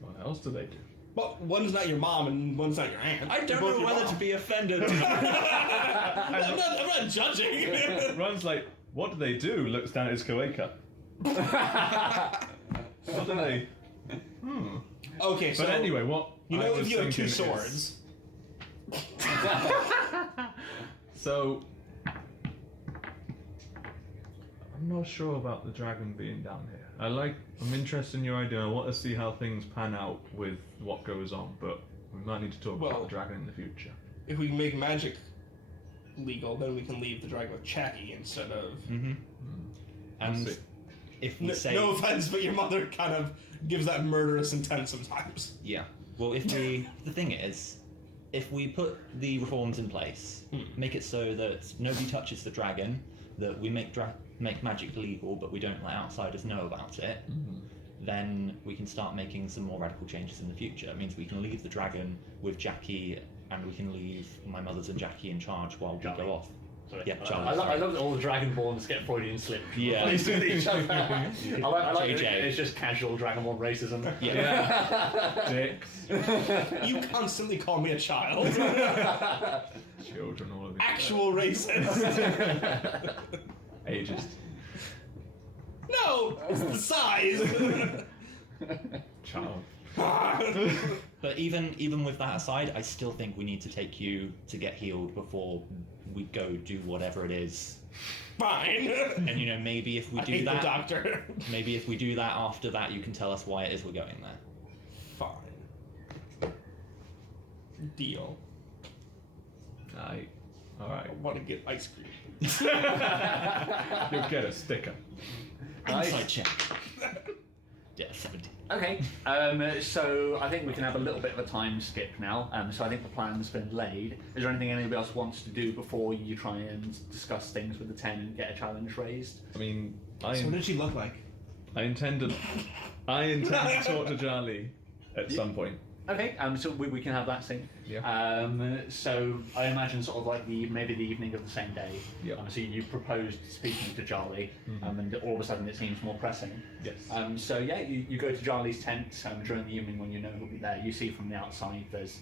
What else do they do? Well, one's not your mom and one's not your aunt. I They're don't both know your whether mom. to be offended. I'm not judging. Ron's like, what do they do? Looks down at his Cloaca. What do they? Okay, so But anyway, what you I know, was if you have two thinking swords, So I'm not sure about the dragon being down here. I'm interested in your idea. I want to see how things pan out with what goes on, but we might need to talk Well- about the dragon in the future. if we make magic legal, then we can leave the dragon with Chacky instead of. Mm-hmm. And see. if we No, say no offense, but your mother kind of gives that murderous intent sometimes. yeah, well, if we the thing is, if we put the reforms in place, make it so that nobody touches the dragon, that we make magic legal, but we don't let outsiders know about it, then we can start making some more radical changes in the future. It means we can leave the dragon with Jackie, and we can leave my mother's and Jackie in charge while we go off. Sorry. Yeah, Charlie. I love that all the Dragonborns get Freudian slip. Yeah. Replaced with each other. I like JJ. it's just casual Dragonborn racism. Yeah. Dicks, You constantly call me a child. children, all of these. Actual racist. Ageist. No, it's the size. Child. But even with that aside, I still think we need to take you to get healed before we go do whatever it is. Fine. And maybe if we I do hate that, the doctor. maybe if we do that after that, you can tell us why it is we're going there. Fine. Deal. Alright. I want to get ice cream. You'll get a sticker. Insight check. Yeah, 17. Okay, so I think we can have a little bit of a time skip now. So I think the plan's been laid. Is there anything anybody else wants to do before you try and discuss things with the 10 and get a challenge raised? I mean, So what did she look like? I intend to talk to Charlie at some point. Okay, so we can have that scene. Yeah. So I imagine sort of like maybe the evening of the same day. Yeah. So you proposed speaking to Charlie, and all of a sudden it seems more pressing. Yes. So yeah, you go to Charlie's tent during the evening when you know he'll be there. You see from the outside there's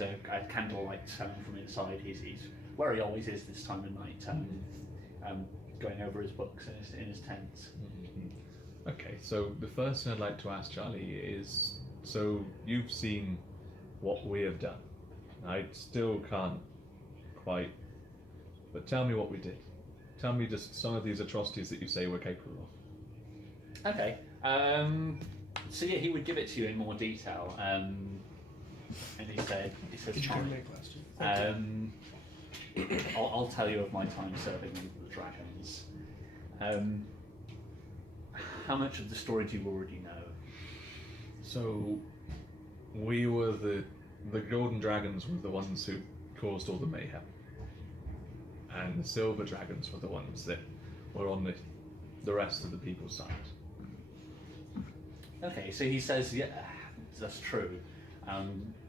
a candlelight from inside. He's where he always is this time of night, going over his books in his tent. Okay, so the first thing I'd like to ask Charlie is, so you've seen what we have done. I still can't quite, but tell me what we did. Tell me just some of these atrocities that you say we're capable of. Okay. So yeah, he would give it to you in more detail. And he said, Charlie, I'll tell you of my time serving under the dragons. How much of the story do you already know? So, we were the golden dragons were the ones who caused all the mayhem, and the silver dragons were the ones that were on the rest of the people's side. Okay, so he says, yeah, that's true.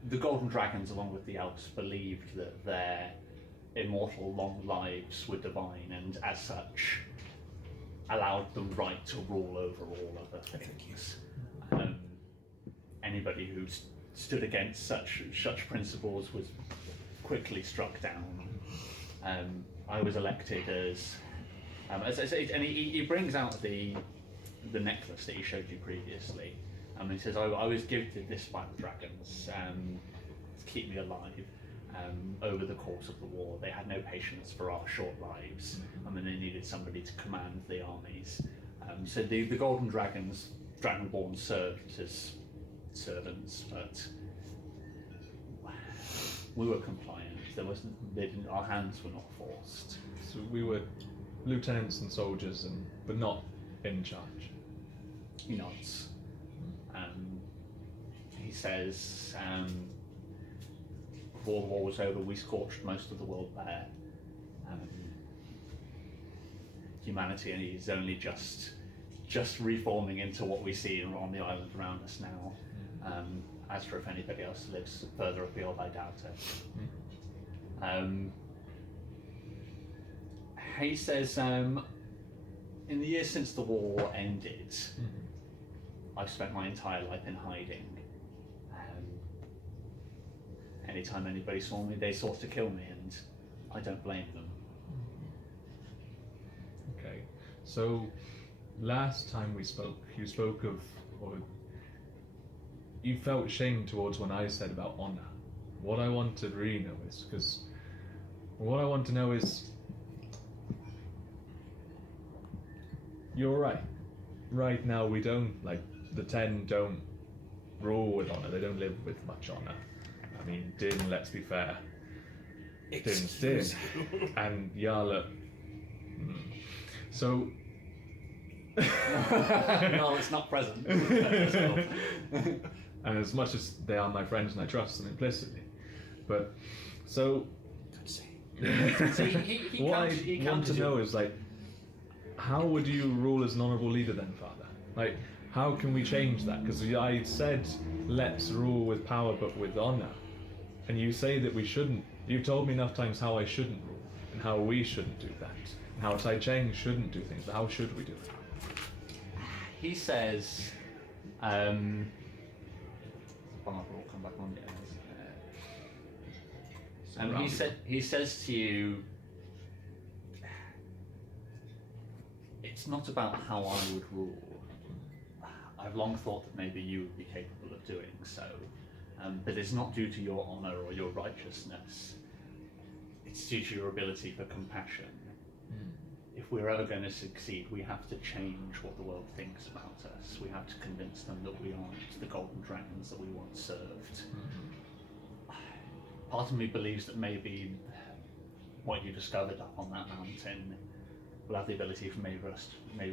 The golden dragons, along with the elves, believed that their immortal long lives were divine, and as such, allowed them right to rule over all other things. Anybody who stood against such principles was quickly struck down. I was elected as and he brings out the the necklace that he showed you previously. And he says, I was gifted this by the dragons to keep me alive. Over the course of the war, they had no patience for our short lives, and they needed somebody to command the armies. So the Golden Dragons, Dragonborn, served as servants, but we were compliant. Our hands were not forced. So we were lieutenants and soldiers, but not in charge. He nods. He says, before the war was over, we scorched most of the world bare. Humanity is only just reforming into what we see on the island around us now. As for if anybody else lives further afield, I doubt it. He says, in the years since the war ended, I've spent my entire life in hiding. Anytime anybody saw me, they sought to kill me, and I don't blame them. Okay, so last time we spoke, you spoke of, or you felt shame towards when I said about honor. What I want to really know is, because what I want to know is, you're right. Right now we don't, like, the 10 don't rule with honor, they don't live with much honor. I mean, Din, let's be fair. Din's Din. And Yarla. So. No, it's not present. And as much as they are my friends and I trust them implicitly. But, so. What I want to know is, like, how would you rule as an honourable leader then, Father? Like, how can we change that? Because I said, let's rule with power but with honour. And you say that we shouldn't. You've told me enough times how I shouldn't rule, and how we shouldn't do that, and how Tai Cheng shouldn't do things, but how should we do it? He says, Barbara will come back on the end. And he says to you, it's not about how I would rule. I've long thought that maybe you would be capable of doing so. But it's not due to your honour or your righteousness. It's due to your ability for compassion. If we're ever going to succeed, we have to change what the world thinks about us. We have to convince them that we aren't the golden dragons that we once served. Part of me believes that maybe what you discovered up on that mountain will have the ability for maybe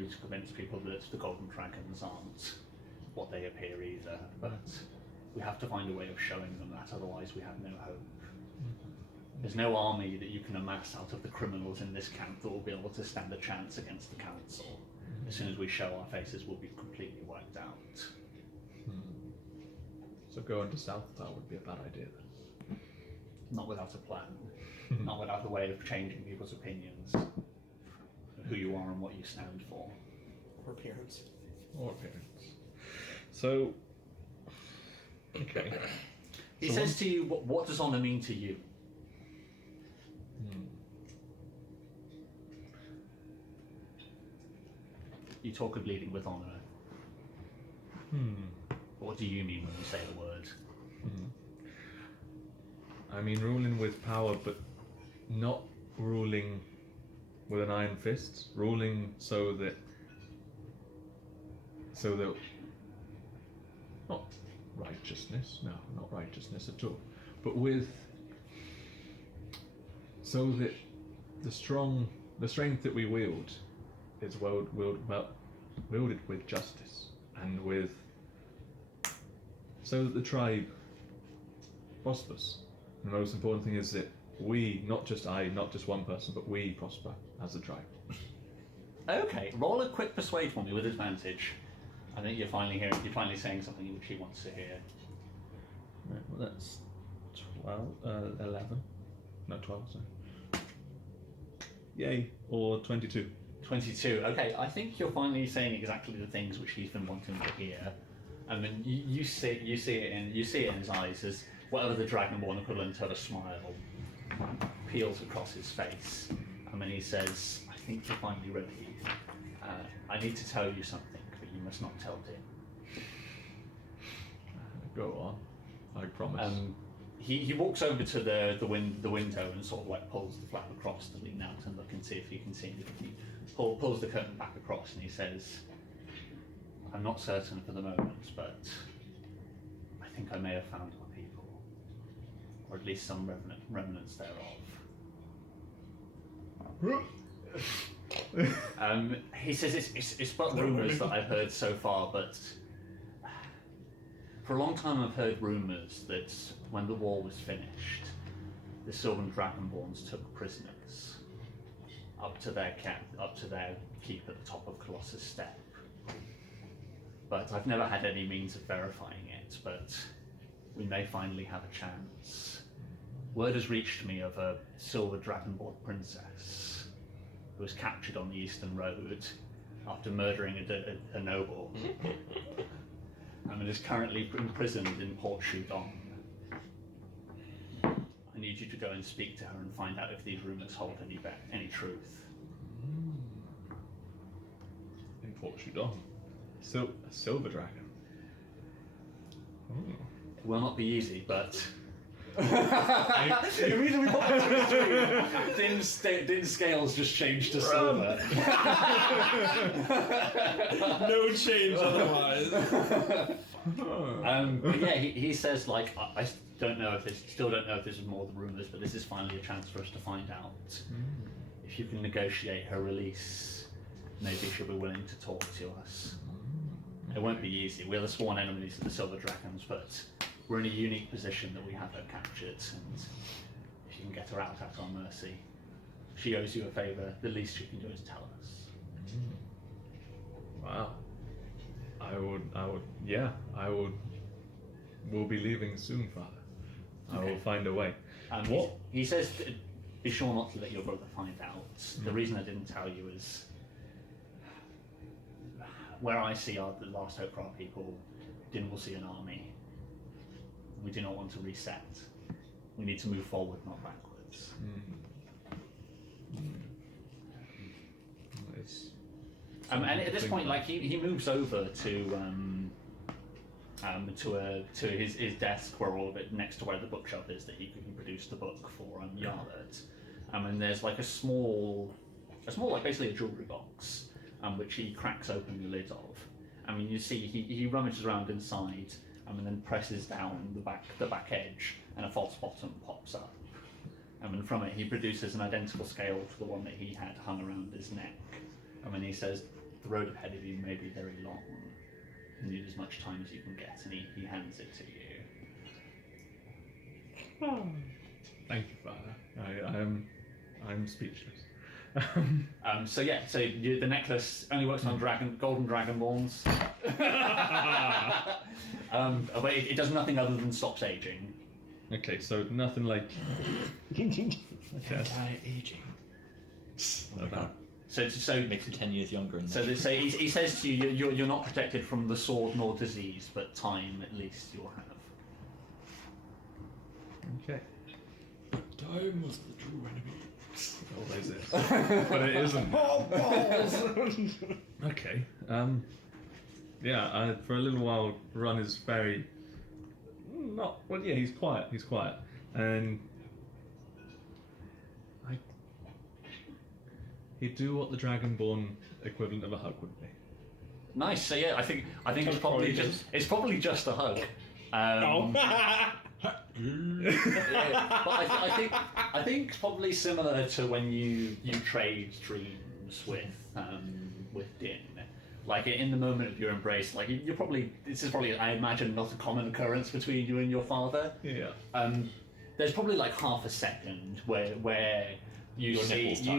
to convince people that the golden dragons aren't what they appear either. But we have to find a way of showing them that, otherwise we have no hope. There's no army that you can amass out of the criminals in this camp that will be able to stand a chance against the council. As soon as we show our faces, we'll be completely wiped out. So going to South Tower would be a bad idea then? Not without a plan. Not without a way of changing people's opinions. Who you are and what you stand for. Or appearance. Or appearance. So, okay. He says to you, what does honour mean to you? You talk of leading with honour. What do you mean when you say the word? I mean ruling with power, but not ruling with an iron fist. Ruling so that not righteousness, no, not righteousness at all, but so that the strength that we wield is wielded with justice and so that the tribe prospers. And the most important thing is that we, not just I, not just one person, but we prosper as a tribe. Okay, roll a quick persuade for me with advantage. I think you're finally saying something which he wants to hear. Right, well that's 11. No, 12, sorry. Yay, or 22. 22. Okay, I think you're finally saying exactly the things which he's been wanting to hear. And then you see it in his eyes as whatever the Dragonborn equivalent of a smile peels across his face. And then he says, I think you're finally ready. I need to tell you something, but must not tell Din. Go on. I promise. He walks over to the window and sort of like pulls the flap across to lean out and look and see if he can see anything. He pulls the curtain back across and he says, "I'm not certain for the moment, but I think I may have found our people, or at least some remnants thereof." He says it's but rumours that I've heard so far, but for a long time I've heard rumours that when the war was finished, the Sylvan Dragonborns took prisoners up to their keep at the top of Colossus Step. But I've never had any means of verifying it, but we may finally have a chance. Word has reached me of a silver dragonborn princess who was captured on the Eastern Road after murdering a noble and is currently imprisoned in Port Shudong. I need you to go and speak to her and find out if these rumors hold any truth. In Port Shudong. So, a silver dragon. Oh. It will not be easy, but Immediately pop into his dream. Din's scales just changed to silver. No change otherwise. But yeah, he says like I still don't know if this is more than rumors, but this is finally a chance for us to find out. If you can negotiate her release, maybe she'll be willing to talk to us. It won't be easy. We're the sworn enemies of the Silver Dragons, but we're in a unique position that we have her captured, and if you can get her out at our mercy, she owes you a favour. The least you can do is tell us. Wow. I would. We'll be leaving soon, Father. I will find a way. What? He says, be sure not to let your brother find out. The reason I didn't tell you is, where I see the last hope for our people, Din will see an army. We do not want to reset. We need to move forward, not backwards. And at this point, like he moves over to his desk, where all of it next to where the bookshelf is, that he produced the book for Yarlert. And there's like a small like basically a jewelry box, which he cracks open the lid of. I mean, you see he rummages around inside, and then presses down the back edge, and a false bottom pops up. And from it, he produces an identical scale to the one that he had hung around his neck. And he says, "The road ahead of you may be very long. You need as much time as you can get," and he hands it to you. Thank you, Father. I'm speechless. So the necklace only works on golden dragonborns. But it does nothing other than stops aging. Okay, so nothing like. Anti-aging. So Makes you 10 years younger. he says to you, you're not protected from the sword nor disease, but time at least you'll have. Okay. Time was the true enemy. Always is. But it isn't. Oh, balls! Okay. Yeah. For a little while, Run is very. Not well. Yeah, he's quiet. He's quiet, and he'd do what the Dragonborn equivalent of a hug would be. Nice. So yeah, I think it's probably just a hug. But I think it's probably similar to when you trade dreams with Din. Like in the moment of your embrace, like this is probably I imagine not a common occurrence between you and your father. Yeah. There's probably like half a second where you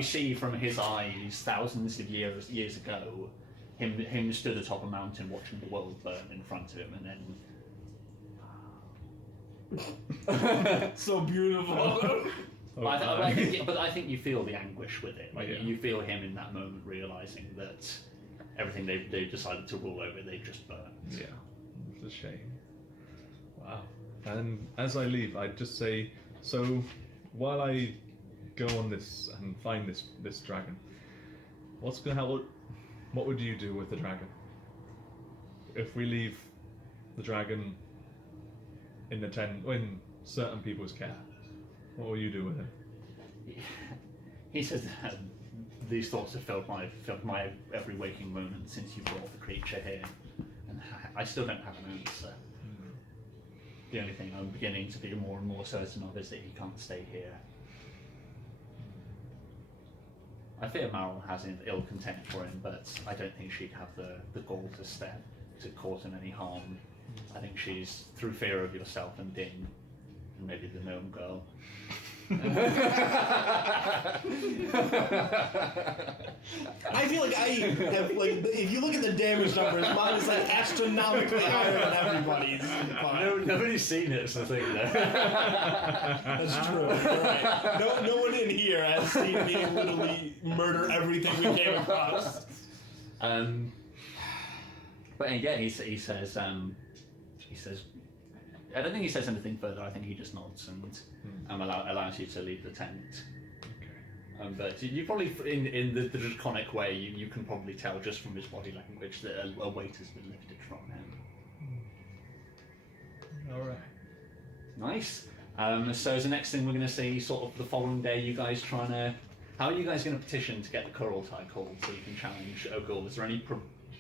see from his eyes thousands of years ago him stood atop a mountain watching the world burn in front of him, and then So beautiful. But I think you feel the anguish with it. Like you feel him in that moment realizing that everything they've decided to rule over, they've just burned. Yeah, it's a shame. Wow. And as I leave, I'd just say, so while I go on this and find this dragon, what's gonna happen? What would you do with the dragon? if we leave the dragon in the tent, in certain people's care, what will you do with him? He says these thoughts have filled my every waking moment since you brought the creature here, and I still don't have an answer. The only thing I'm beginning to be more and more certain of is that he can't stay here. I fear Maril has ill content for him, but I don't think she'd have the gall to cause him any harm. I think she's through fear of yourself and Din, and maybe the gnome girl. I feel like I have, like, if you look at the damage numbers, mine is like astronomically higher than everybody's. Nobody's seen it, so I think That's true. Right. No one in here has seen me literally murder everything we came across. But again, he says, I don't think he says anything further. I think he just nods and allows you to leave the tent. Okay. But you probably, in the draconic way, you can probably tell just from his body language that a weight has been lifted from him. All right. Nice. So the next thing we're going to see, sort of the following day, you guys trying to. How are you guys going to petition to get the Kurultai called so you can challenge Ogul? Is there any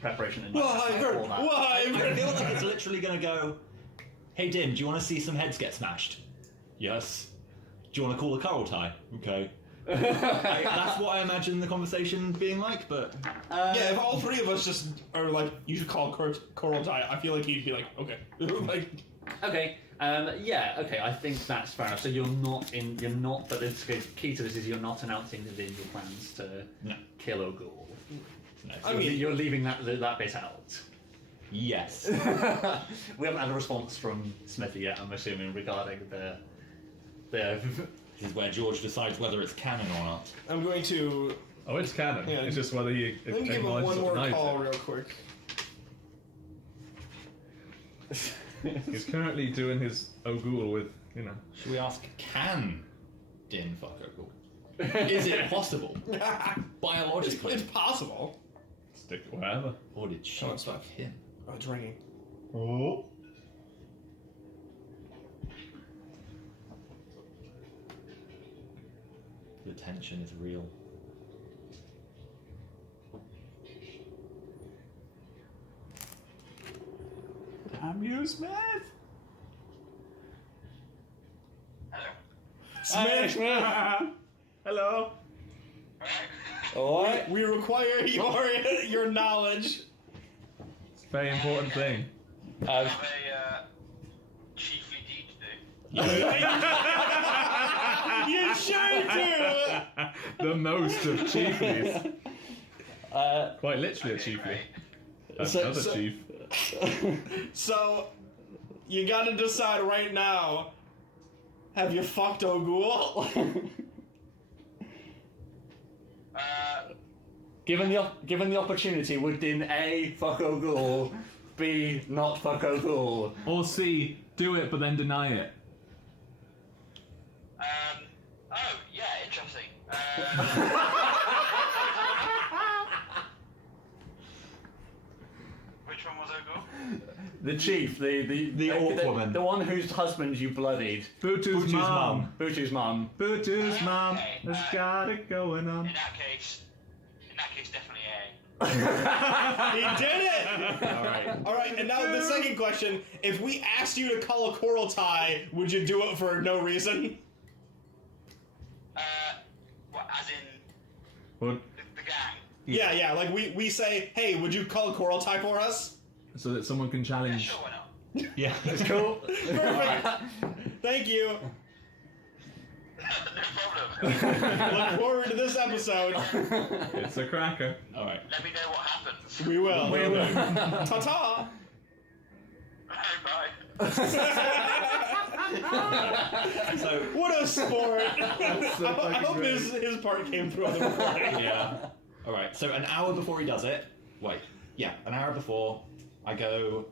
preparation in that? I feel like it's literally going to go, hey Din, do you want to see some heads get smashed? Yes. Do you want to call a Kurultai? Okay. That's what I imagine the conversation being like, but... yeah, if all three of us just are like, you should call Kurultai, I feel like he'd be like, okay. Like... Okay. Yeah. Okay. I think that's fair enough. So you're not, but the key to this is you're not announcing within your plans to kill Ogul. No. I mean, you're leaving that bit out. Yes. We haven't had a response from Smithy yet, I'm assuming, regarding the. This is where George decides whether it's canon or not. I'm going to... Oh, it's canon. Yeah, it's just whether he let me give him one more call real quick. He's currently doing his Ogul with, Should we ask, can Din fuck Ogul? Is it possible? Biologically? It's possible. Stick it wherever. Or did she Oh, it's fuck him? Oh, it's ringing. Oh. The tension is real. Damn you, Smith! Smith! Hello. Alright. We require your knowledge. It's a very important thing. I have a chiefly deed to do. You sure do! The most of chieflies. Quite literally a chiefly. Another chief. So, you gotta decide right now. Have you fucked Ogul? Given the opportunity, would Din A, fuck Ogul, B, not fuck Ogul? Or C, do it but then deny it. Oh, yeah, interesting. Which one was Ogul? The chief, the orc woman. the one whose husband you bloodied. Butu's mum. Butu's mum. Butu's mum. Okay, Has got it going on. In that case, definitely A. He did it! Alright, and now the second question. If we asked you to call a Kurultai, would you do it for no reason? What, as in What? the gang? Yeah, like we say, hey, would you call a Kurultai for us? So that someone can Yeah, challenge. sure, why not? Yeah. That's cool. Perfect. Thank you. No problem. Look forward to this episode. It's a cracker. Alright. Let me know what happens. We will. We will. Ta-ta! Bye. So, What a sport! so I fucking hope great. his part came through on the recording. yeah. Alright, so an hour before he does it, an hour before, I go,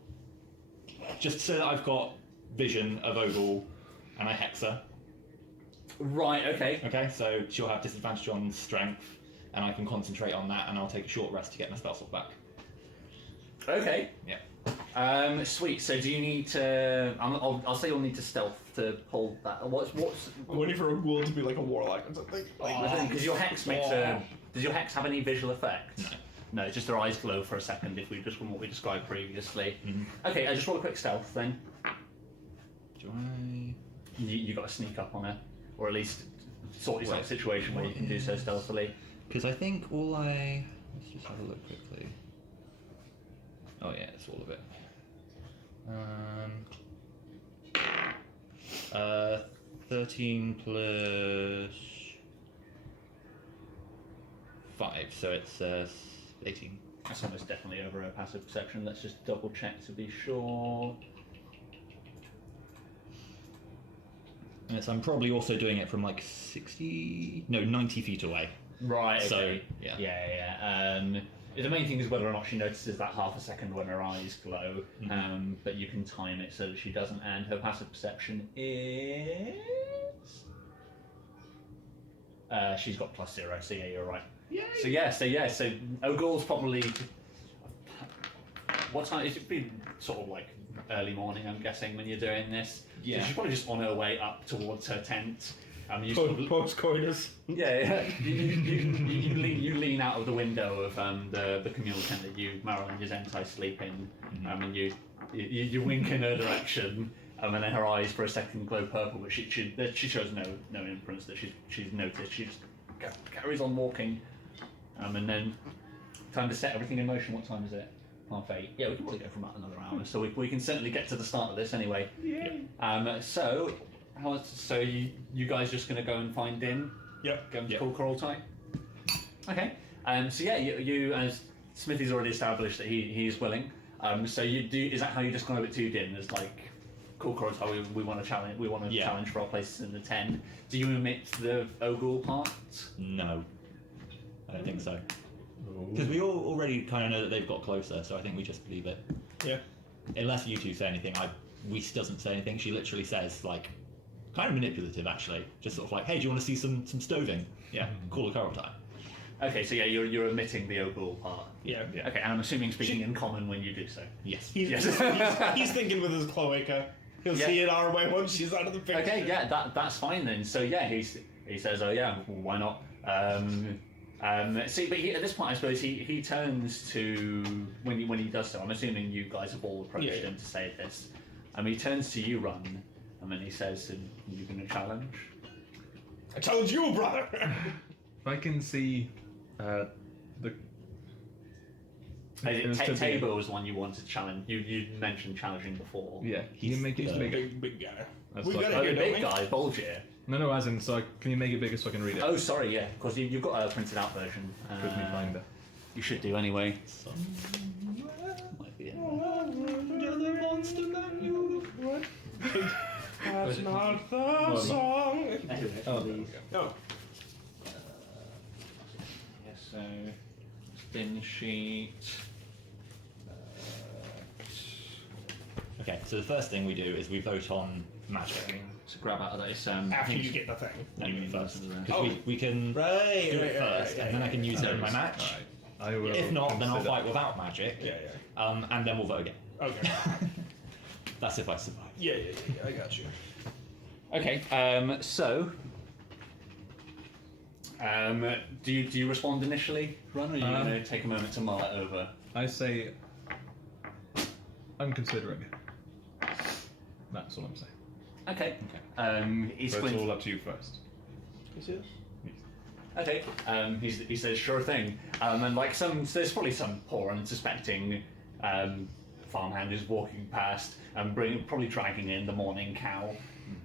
just so that I've got vision of Ogul, and I hex her. Right. Okay. Okay, so she'll have disadvantage on strength, and I can concentrate on that, and I'll take a short rest to get my spell slot back. Okay. Yeah. Sweet. So do you need to? I'll say you'll need to stealth to pull that. What's? I'm waiting for a ghoul to be like a warlock or something. Because your hex makes a. Does your hex have any visual effect? No. No, it's just their eyes glow for a second. If we just from what we described previously. Mhm. Okay, I just roll a quick stealth then. Do I? You got to sneak up on her, or at least sort yourself a situation where you can do so stealthily. Because I think let's just have a look quickly. Oh yeah, it's all of it. 13 plus 5, so it's 18. That's almost definitely over a passive perception. Let's just double check to be sure. Yes, I'm probably also doing it from like 90 feet away. Right. So, Okay. yeah. Yeah. The main thing is whether or not she notices that half a second when her eyes glow. Mhm. But you can time it so that she doesn't. And her passive perception is. She's got +0. So yeah, you're right. Yay. So Ogul's probably. What time? It should be sort of like early morning, I'm guessing, when you're doing this. Yeah. So she's probably just on her way up towards her tent. Post coitus. Yeah. You lean out of the window of the communal tent that Marilyn and Yazenti sleep in, and you wink in her direction, and then her eyes for a second glow purple, but she shows no inference that she's noticed. She just carries on walking, and then time to set everything in motion. What time is it? 8:30. Yeah, we can probably go for about another hour, so we can certainly get to the start of this anyway. Yeah. So you guys just gonna go and find Din? Yep. Go and call Coral Tie? Okay. So yeah, you as Smithy's already established that he's willing. So you do. Is that how you describe it to Din? As like, cool Coral Tie, we want to challenge. We want to challenge for our places in the 10. Do you omit the Ogul part? No, I don't think so. Because we all already kind of know that they've got closer, so I think we just leave it. Yeah. Unless you two say anything, Weiss doesn't say anything. She literally says, like, kind of manipulative actually, just sort of like, hey, do you want to see some stoving? Yeah, call a Coral Tie. Okay, so yeah, you're omitting the Ogul part. Yeah. Okay, and I'm assuming speaking in common when you do so. Yes. He's thinking with his cloaca. He'll see it our way once she's out of the picture. Okay, yeah, that's fine then. So yeah, he says, oh yeah, why not? See, but at this point, I suppose he turns to when he does so. I'm assuming you guys have all approached him to say this. He turns to you, Run, and then he says, "Are you going to challenge?" I challenge you, brother. If I can see the. Tabor was the one you wanted to challenge. You mentioned challenging before. Yeah, can you make it bigger? Big guy. That's We like- got Oh, it the here, don't big we? guy, Bulgier. No, as in, so can you make it bigger so I can read it? Oh, sorry, yeah, because you've got a printed out version. Could me find it. You should do anyway. Might be it. That's not the song. Anyway, Oh, these. No. Yeah, so spin sheet. Okay, so the first thing we do is we vote on magic. To grab out of that, it's After you get the thing. No, you first. Oh. Because we can Right. do it first, and then I can use it in my match. I will If not, then I'll consider- fight without magic. Yeah. And then we'll vote again. Okay. That's if I survive. Yeah. I got you. Okay, so do you respond initially, Ron, or are you going to take a moment to mull it over? I say I'm considering it. That's all I'm saying. Okay. He So it's squints. all up to you first. Okay. He says sure thing. And like there's probably some poor unsuspecting farmhand who's walking past and probably dragging in the morning cow.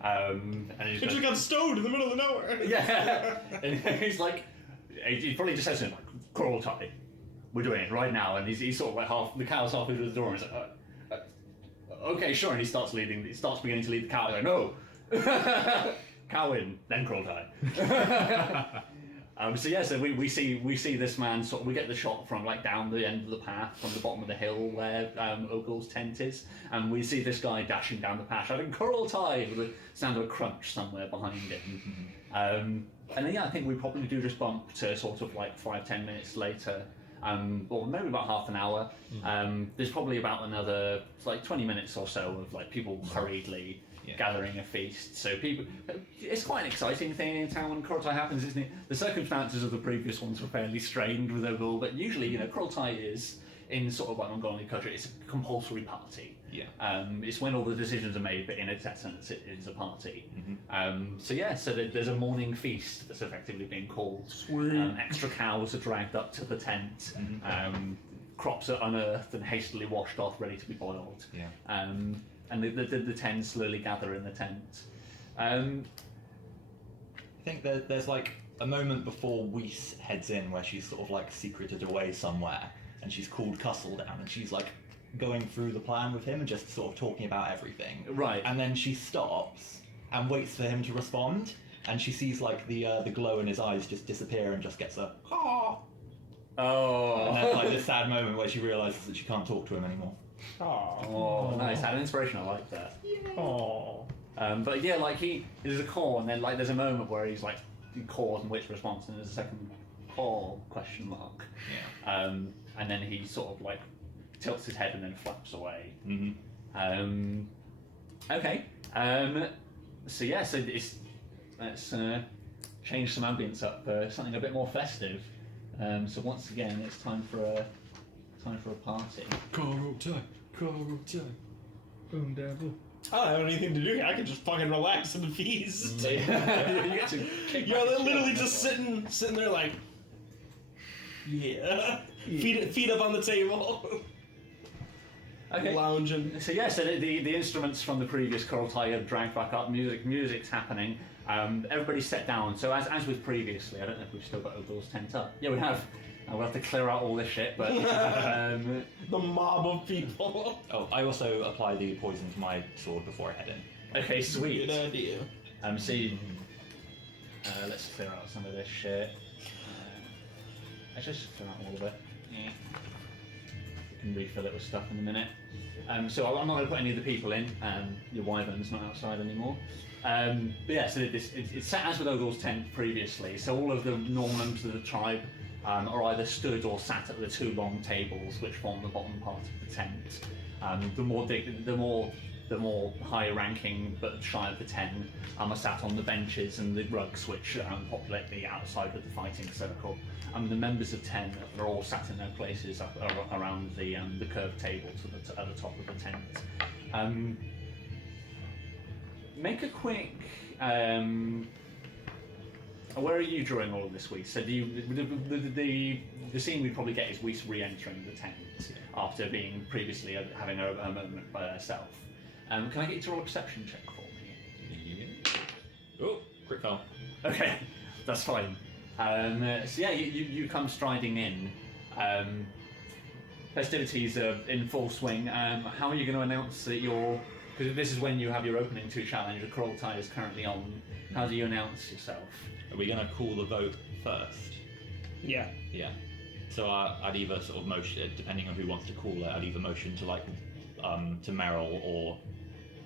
And he's It just going, got stoned in the middle of nowhere. yeah. And he's like, he probably just says to him, like, Coral Tie, we're doing it right now. And he's sort of like the cow's half through the door and he's like, okay, sure. And he starts beginning to lead the cow. Like, no. Cow in, then Coral Tie. So we see this man we get the shot from like down the end of the path from the bottom of the hill where Ogul's tent is, and we see this guy dashing down the path shouting Coral Tie with the sound of a crunch somewhere behind him. And then I think we probably do just bump to sort of like 5-10 minutes later, or maybe about half an hour. There's probably about another 20 minutes or so of like people hurriedly gathering a feast. So people, it's quite an exciting thing in town when Kurultai happens, isn't it? The circumstances of the previous ones were fairly strained with overall, but usually, Kurultai is in sort of like Mongolian culture, it's a compulsory party. Yeah. It's when all the decisions are made, but in its essence, it is a party. So there's a morning feast that's effectively being called. Extra cows are dragged up to the tent. Crops are unearthed and hastily washed off, ready to be boiled. And the 10 slowly gather in the tent. I think there's like a moment before Weiss heads in where she's sort of like secreted away somewhere, and she's called Cussle down, and she's like going through the plan with him and just sort of talking about everything. Right. And then she stops and waits for him to respond, and she sees like the glow in his eyes just disappear and just gets a "ah." And that's like this sad moment where she realizes that she can't talk to him anymore. Oh, nice. Had an inspiration. I like that. But yeah, like there's a call, and then like there's a moment where he's like he calls and waits for a response, and there's a second call ? And then he sort of like tilts his head and then flaps away. Okay. So let's change some ambience up for something a bit more festive. So once again, it's time for a party. Kurultai. Boom devil. I don't have anything to do here. I can just fucking relax and feast. You get to kick Yo, back they're and literally chill. just sitting there like, feet up on the table, Okay. lounging. So the instruments from the previous Kurultai are dragged back up. Music's happening. Everybody's set down. So as with previously, I don't know if we've still got Odor's tent up. Yeah, we have. We'll have to clear out all this shit, but The mob of people. Oh, I also apply the poison to my sword before I head in. okay, sweet. Good idea. Let's clear out some of this shit. Actually, let's just clear out all of it. We can refill it with stuff in a minute. So I'm not going to put any of the people in. Your wyvern's not outside anymore. But yeah, so it's set as with Odor's tent previously. So all of the normal members of the tribe are either stood or sat at the two long tables which form the bottom part of the tent. The more higher-ranking but shy of the 10 are sat on the benches and the rugs which populate the outside of the fighting circle. The members of 10 are all sat in their places around the curved table at the top of the tent. Make a quick. Where are you during all of this, Weiss? So the scene we probably get is Weiss re-entering the tent after being previously having a moment by herself. Can I get you to roll a perception check for me? Oh, crit fail. Okay, that's fine. You come striding in. Festivities are in full swing. How are you going to announce that you're... Because this is when you have your opening 2 challenge, the Kurultai is currently on. How do you announce yourself? Are we gonna call the vote first? Yeah. Yeah. So I'd either sort of motion, depending on who wants to call it, I'd either motion to like to Meryl or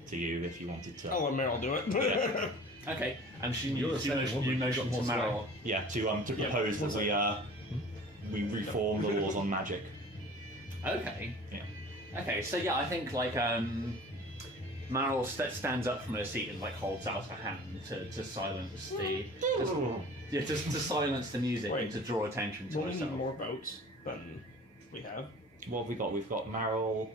to you if you wanted to. I'll let Meryl do it. Yeah. Okay, and You're the second one, you but motion you've to got more Meryl. Yeah, to propose that we reform the laws on magic. Okay. Yeah. Okay, so I think like Meryl stands up from her seat and like holds out her hand to silence the to silence the music and to draw attention to Will we herself. need more votes than we have? What have we got? We've got Meryl,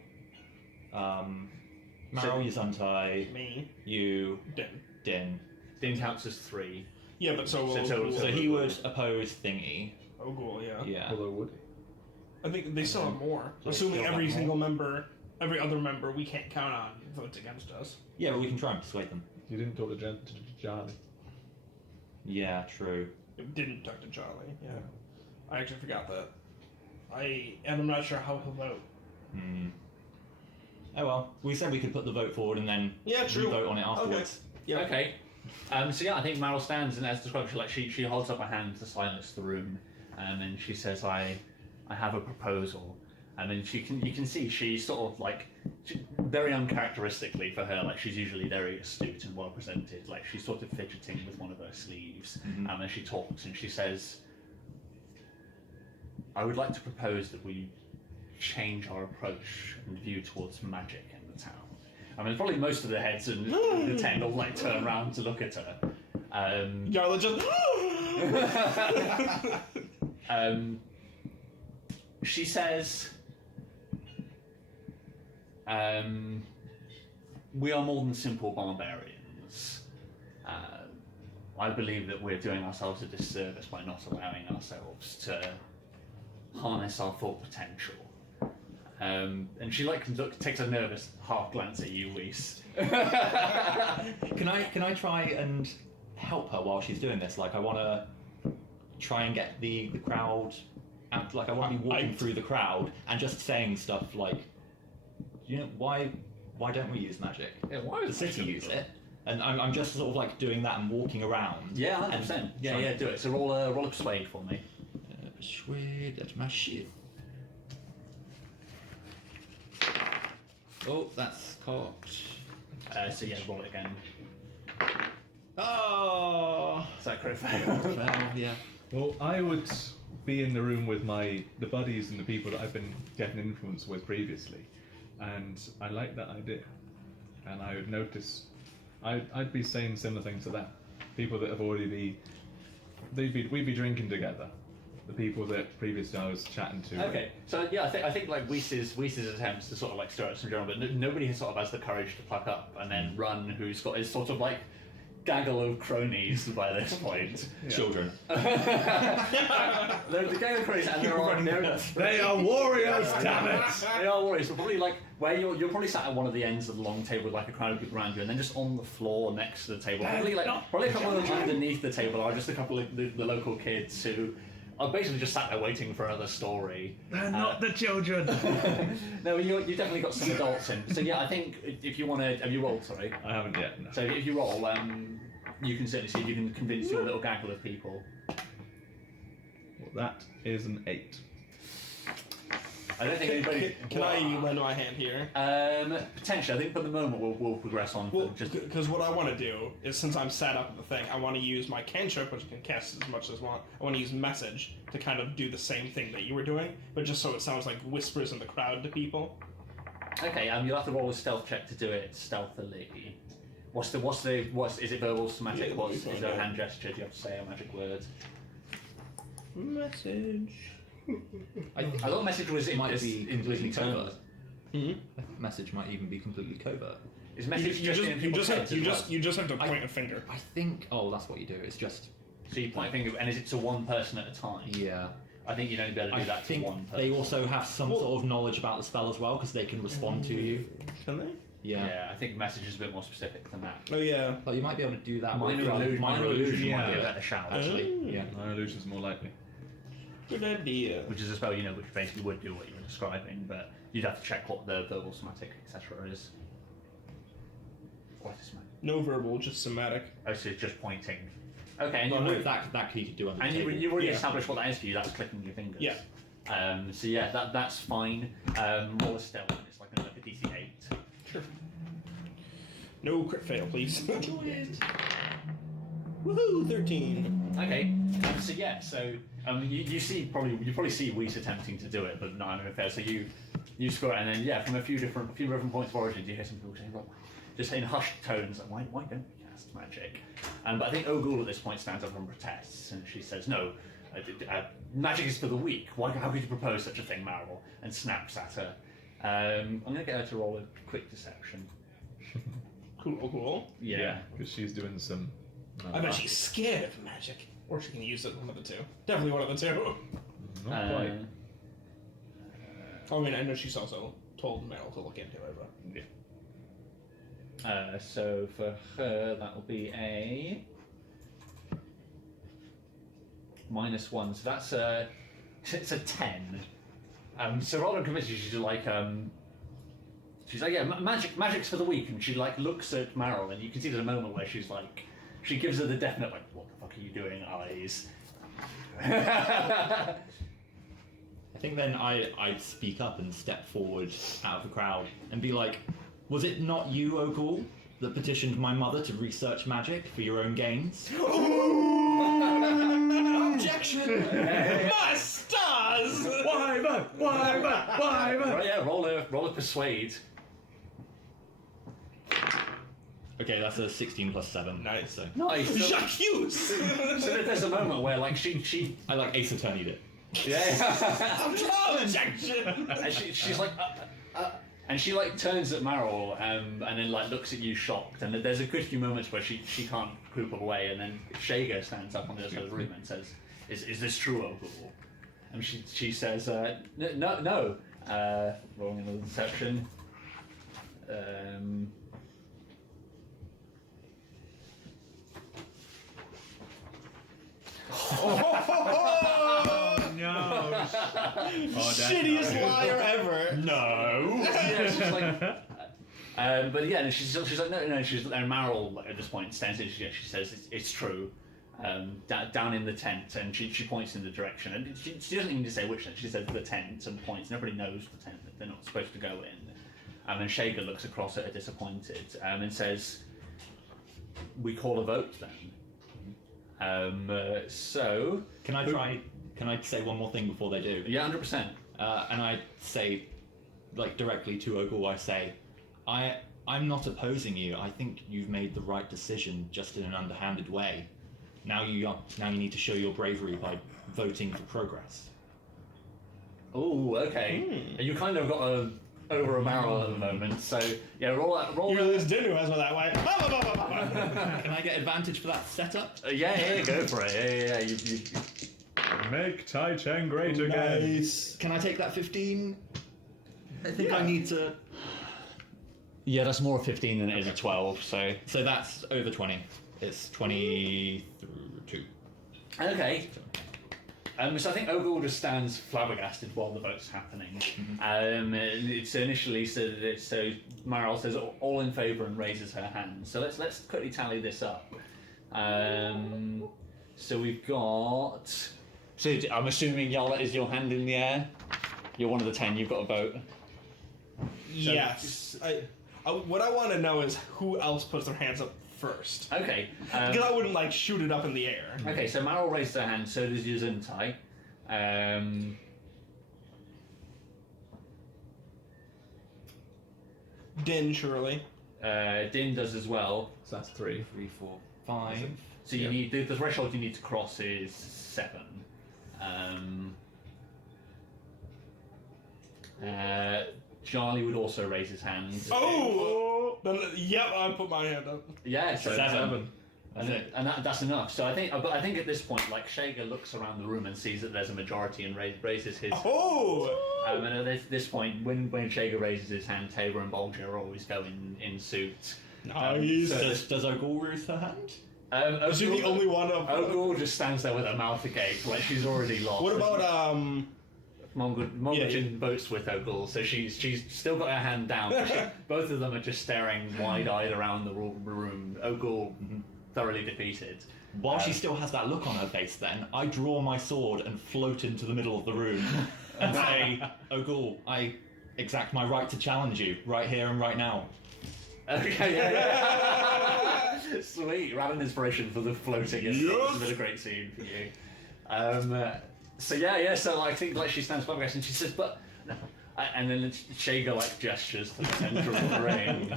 Yazuntai, Me. you, Din. Din. Din counts as 3. Yeah, but so So he would oppose Thingy. Oh, cool. Yeah. Yeah. Although would I think they still have more. So they Assuming still every have more? single member, every other member, we can't count on votes against us. Yeah, but we can try and persuade them. you didn't talk to Charlie. Yeah, true. It didn't talk to Charlie. Yeah. I actually forgot that. And I'm not sure how he'll vote. Oh well, we said we could put the vote forward and then true. vote on it afterwards. Yeah. Okay. I think Meryl stands and as described, she holds up her hand to silence the room, and then she says, "I have a proposal." And then you can see she's sort of like very uncharacteristically for her, like she's usually very astute and well presented. Like she's sort of fidgeting with one of her sleeves, and then she talks and she says, I would like to propose that we change our approach and view towards magic in the town. I mean, probably most of the heads in the tent will like turn around to look at her. Yarla just. She says, we are more than simple barbarians. I believe that we're doing ourselves a disservice by not allowing ourselves to harness our full potential. And she takes a nervous half glance at you, Weiss. Can I try and help her while she's doing this? Like, I want to try and get the crowd out. Like, I want to be walking through the crowd and just saying stuff like, you know, why don't we use magic? Yeah, why the city use it? And I'm just sort of like doing that and walking around. Yeah, 100%. Yeah, do it. So roll a persuade for me. Persuade, that's my shit. Oh, that's cocked. So yeah, roll it again. Oh! Is that correct? Fail? Yeah. Well, I would be in the room with the buddies and the people that I've been getting influence with previously, and I like that idea. And I would notice, I'd be saying similar things to that. People that have already we'd be drinking together. The people that previously I was chatting to. Okay, so yeah, I think like Weiss's attempts to sort of like stir up some drama, but nobody sort of has the courage to pluck up and then run. Who's got his sort of like gaggle of cronies by this point. Children. They're the gaggle of cronies, and They are warriors, damn it! They are warriors, but probably like where you're probably sat at one of the ends of the long table with like a crowd of people around you, and then just on the floor next to the table, probably a couple of them underneath the table are just a couple of the local kids who are basically just sat there waiting for another story. They're not the children. No, you definitely got some adults in. So yeah, I think if you want to, have you rolled? Sorry. I haven't yet. No. So if you roll, you can certainly see if you can convince your little gaggle of people. Well, that is an 8. I don't think anybody. Can I lend my hand here? Potentially, I think for the moment we'll progress on. Well, because what I want to do is, since I'm sat up at the thing, I want to use my cantrip, which you can cast as much as want. I want to use message to kind of do the same thing that you were doing, but just so it sounds like whispers in the crowd to people. Okay, you'll have to roll a stealth check to do it stealthily. Is it verbal, somatic? Yeah, Is there a hand gesture? Do you have to say a magic word? Message. I thought message was it might be completely covert. Mm-hmm. Message might even be completely covert. Is message You just have to point a finger. I think. Oh, that's what you do. It's just. So you point a finger, and is it to one person at a time? Yeah. I think you'd only be able to do that to one person. They also have some sort of knowledge about the spell as well, because they can respond to you. Can they? Yeah, I think message is a bit more specific than that. Oh yeah. Like you might be able to do that. Minor illusion might be a better shout, actually. Yeah. My illusion's more likely. Good idea. Which is a spell, which basically would do what you were describing, but you'd have to check what the verbal, somatic, etc. is. What is somatic? No verbal, just somatic. Oh, so it's just pointing. Okay, and No, that key to do on the table. you've already established what that is for you. That's clicking your fingers. Yeah. So yeah, that's fine. Roll a stealth, and it's like a DC 8. Sure. No crit fail, please. Woohoo! 13. Okay. So yeah, you probably see Weiss attempting to do it, but not having a fail. So you score it, and then yeah, from a few different points of origin, you hear some people saying, "Well," just in hushed tones, like, "Why don't we cast magic?" But I think Ogul at this point stands up and protests, and she says, "No, magic is for the weak. How could you propose such a thing, Marvel?" And snaps at her. I'm going to get her to roll a quick deception. Cool. Yeah. Because she's doing some. I bet she's scared of magic. Or she can use it, one of the two. Definitely one of the two. Not quite. I mean, I know she's also told Meryl to look into it, but... Yeah. So for her, that will be a -1. So that's it's a 10. So rather than convince you, she's like, yeah, magic's for the weak, and she like looks at Meryl, and you can see there's a moment where she's like, she gives her the definite like, what the fuck are you doing, eyes? I think then I'd speak up and step forward out of the crowd and be like, was it not you, Ogul, that petitioned my mother to research magic for your own gains? Objection! My stars! Right, yeah, roll a persuade. Okay, that's a 16 plus 7. Nice. So Nice. So, Jacques. so there's a moment where like she I like Ace Attorney'd it. yeah. I'm trying rejection. And she's like, and she like turns at Meryl and then like looks at you shocked. And there's a good few moments where she can't group away. And then Shager stands up on the other side of the room and says, "Is this true, Ogul?" And she says, "No." Rolling another deception. No. Shittiest liar ever. No. Yeah, she's like. But yeah, and she's like no. And Meryl at this point stands in. She says it's true. Down in the tent, and she points in the direction, and she doesn't even say which tent. She says the tent and points. Nobody knows the tent that they're not supposed to go in. And Shager looks across at her disappointed and says, "We call a vote then." So Can I say one more thing before they do? yeah, 100%. And I say, like directly to Ogul, I say, I'm not opposing you. I think you've made the right decision, just in an underhanded way. Now you need to show your bravery by voting for progress. Oh, okay. You kind of got over a barrel at the moment, so yeah, roll. You know, this dinner has that way. Can I get advantage for that setup? Yeah, go for it. Yeah. You Make Tai Cheng great again. Nice. Can I take that 15? I think I need to. Yeah, that's more a 15 than it is a 12. So that's over 20. It's 22. okay. So I think Ogul just stands flabbergasted while the vote's happening. It's initially so Meryl says all in favour and raises her hand. So let's quickly tally this up. So we've got. So I'm assuming Yola is your hand in the air. You're one of the 10. You've got a vote. Yes. What I want to know is who else puts their hands up first. Okay. Because I wouldn't like shoot it up in the air. Okay, so Meryl raised her hand, so does Yuzuntai. Din, surely. Din does as well. So that's 3. 3, 4, 5. So you need the threshold you need to cross is 7. Charlie would also raise his hand. Oh! Then, yep, I put my hand up. Yeah, so 7. and that's enough. So I think at this point, like Shager looks around the room and sees that there's a majority and raises his. Oh! And at this point, when Shager raises his hand, Tabor and Bolger always go in suits. Nice. Does Ogul raise her hand? Is she the only one of... Ogul just stands there with her mouth agape, like she's already lost. What about, Mongol votes with Ogul, so she's still got her hand down. But both of them are just staring wide-eyed around the room. Ogul thoroughly defeated. While she still has that look on her face, then I draw my sword and float into the middle of the room and say, "Ogul, I exact my right to challenge you right here and right now." Okay, yeah. Sweet, random inspiration for the floating. It's been a great scene for you. So I think like she stands by and she says, "But," and then Shager like gestures to the centre of the ring.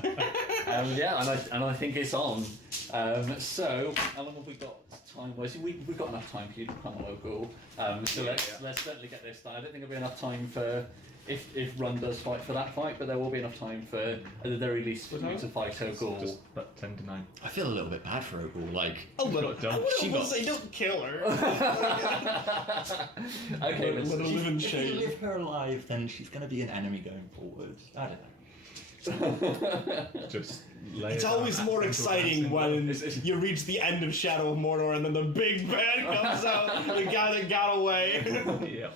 And I think it's on. So how long have we got time? Well, we've got enough time for you to come on, Ogul. So let's certainly get this done. I don't think there'll be enough time for. If Run does fight for that fight, but there will be enough time for, at the very least, for you to fight Ogul. Just about 10 to 9. I feel a little bit bad for Ogul. Like, a little. got done. She got... say, don't kill her. Okay, Let her live in if you shame. leave her alive, then she's going to be an enemy going forward. I don't know. Just lay It's it always down, more simple exciting as when you reach the end of Shadow of Mordor and then the big bad comes out, the guy that got away. Yeah.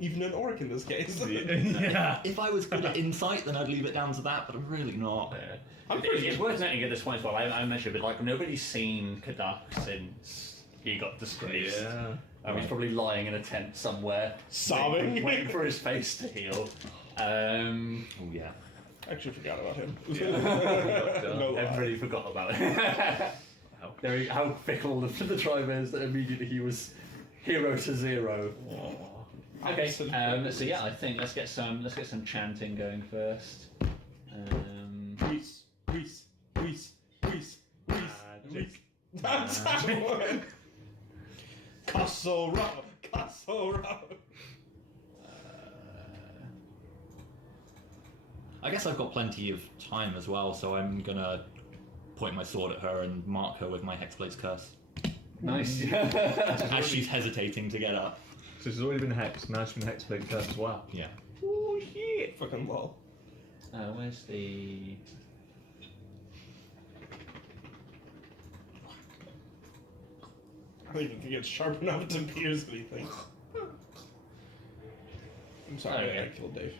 Even an orc in this case. Yeah. If I was good at insight, then I'd leave it down to that, but I'm really not. It's worth noting at this point as well. I mentioned, but like nobody's seen Kadak since he got disgraced. Yeah. He's probably lying in a tent somewhere, Sobbing. waiting for his face to heal. Oh yeah. I actually forgot about him. No Everybody forgot about it. How fickle the tribe is that immediately he was hero to zero. Okay. So yeah, I think let's get some chanting going first. Reese. That's one. Castle Row. I guess I've got plenty of time as well, so I'm gonna point my sword at her and mark her with my Hexblade's Curse. Nice. As she's hesitating to get up. So she's already been hexed, now she's been hexblade curse as well. Yeah. Oh shit! Fucking lol. Where's the? I don't even think it's sharp enough to pierce anything. I'm sorry, Okay. I killed Dave.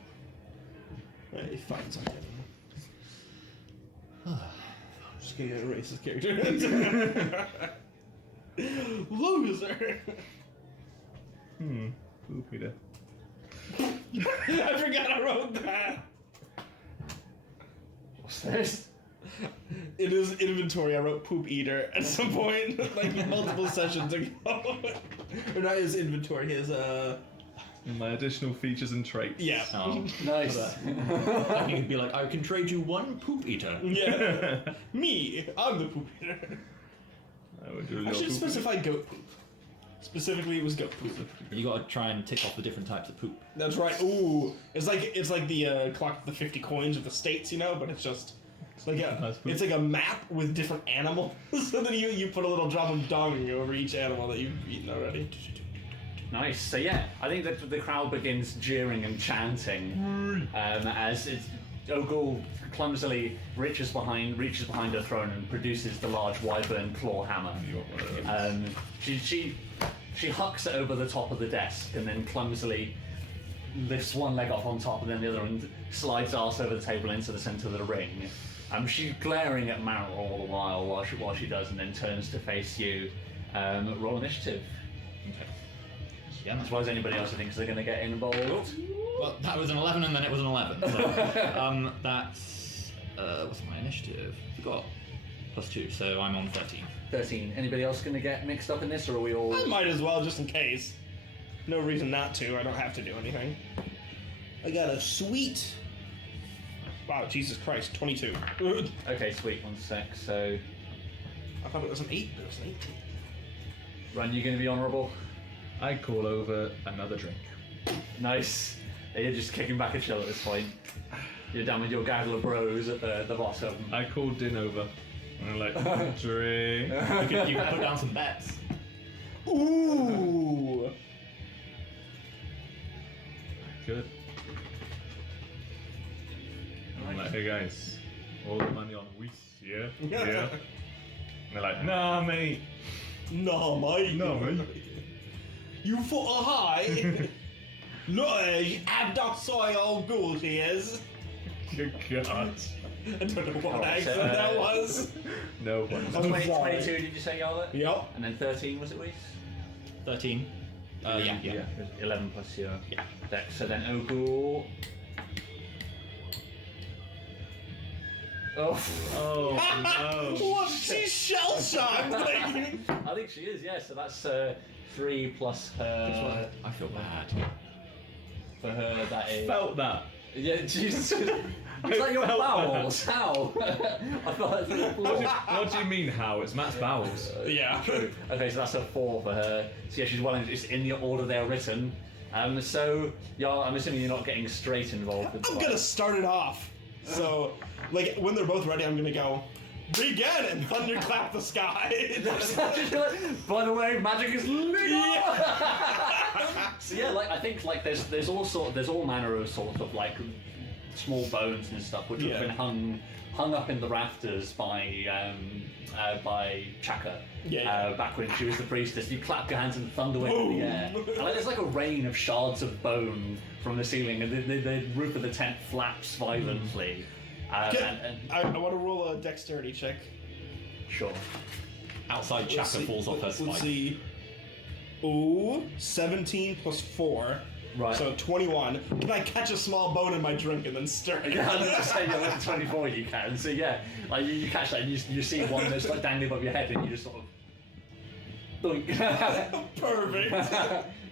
He finds something. I'm just gonna erase his character. Loser! Ooh, Peter. I forgot I wrote that! What's this? In his inventory, I wrote poop eater at some point, like multiple sessions ago. Or not his inventory, his, My additional features and traits. yeah. Oh. Nice. You could be like, I can trade you one poop eater. Yeah. Me, I'm the poop eater. I would do a I little should poop. specify goat poop. Specifically, it was goat poop. You gotta try and tick off the different types of poop. That's right. Ooh, it's like the clock of the 50 coins of the states, you know, but it's just like it's like a map with different animals. So then you put a little drop of dung over each animal that you've eaten already. Nice. So yeah, I think that the crowd begins jeering and chanting as Ogul clumsily reaches behind her throne and produces the large wyvern claw hammer. She hucks it over the top of the desk and then clumsily lifts one leg off on top and then the other and slides arse over the table into the center of the ring. She's glaring at Meryl all the while she does, and then turns to face you. Roll initiative. Okay. Yeah, As well as anybody else who thinks they're going to get involved. well, that was an 11 and then it was an 11. So, that's... what's my initiative? I got +2, so I'm on 13. 13. Anybody else going to get mixed up in this, or are we all... I might as well, just in case. No reason not to. I don't have to do anything. I got a sweet... Wow, Jesus Christ, 22. Okay, sweet. 1 sec. So, I thought it was an 8, but it was an 18. Ron, you going to be honourable? I call over another drink. Nice. You're just kicking back a chill at this point. You're down with your gaggle of bros at the bottom. I call Din over. And I'm like, drink. You can put down some bets. Ooh! Good. And I'm like, hey guys, all the money on Whis, yeah? Yeah. And they're like, nah, mate. No, mate. No, mate. You fought a high. Look, abductory old ghouls he is. Good God. I don't know what Oh, accent so, that was. No one. Oh, 22, did you say, Yarlet? Yep. And then 13, was it, Weiss? 13. Yeah. 11 plus your Yeah. dex. So then Ogul. Oh. Oh, no. What? She's shell shocked. I think she is, yeah. So that's 3 plus her. I feel bad. For her, that is. Felt that. Yeah, Jesus. It's like your felt bowels. How? I felt like the floor. What do you mean, how? It's Matt's bowels. Yeah. True. Okay, so that's a 4 for her. So yeah, she's well. It's in the order they're written. So yeah, I'm assuming you're not getting straight involved. With I'm gonna start it off. So, like, when they're both ready, I'm gonna go, begin, and thunderclap the sky. By the way, magic is legal. So yeah, like I think like there's all manner of sort of like small bones and stuff which have been hung up in the rafters by Chaka. Back when she was the priestess, you clap your hands and thunder went in the air. And like, there's like a rain of shards of bone from the ceiling, and the roof of the tent flaps violently. I want to roll a dexterity check. Sure. Outside Chaka falls off her spike. Let's see. Ooh, 17 plus 4. Right. So 21. Can I catch a small bone in my drink and then stir it? Yeah, I was just saying, with 24 you can. So yeah, like you catch that and you see one that's like dangling above your head and you just sort of... Doink. Perfect.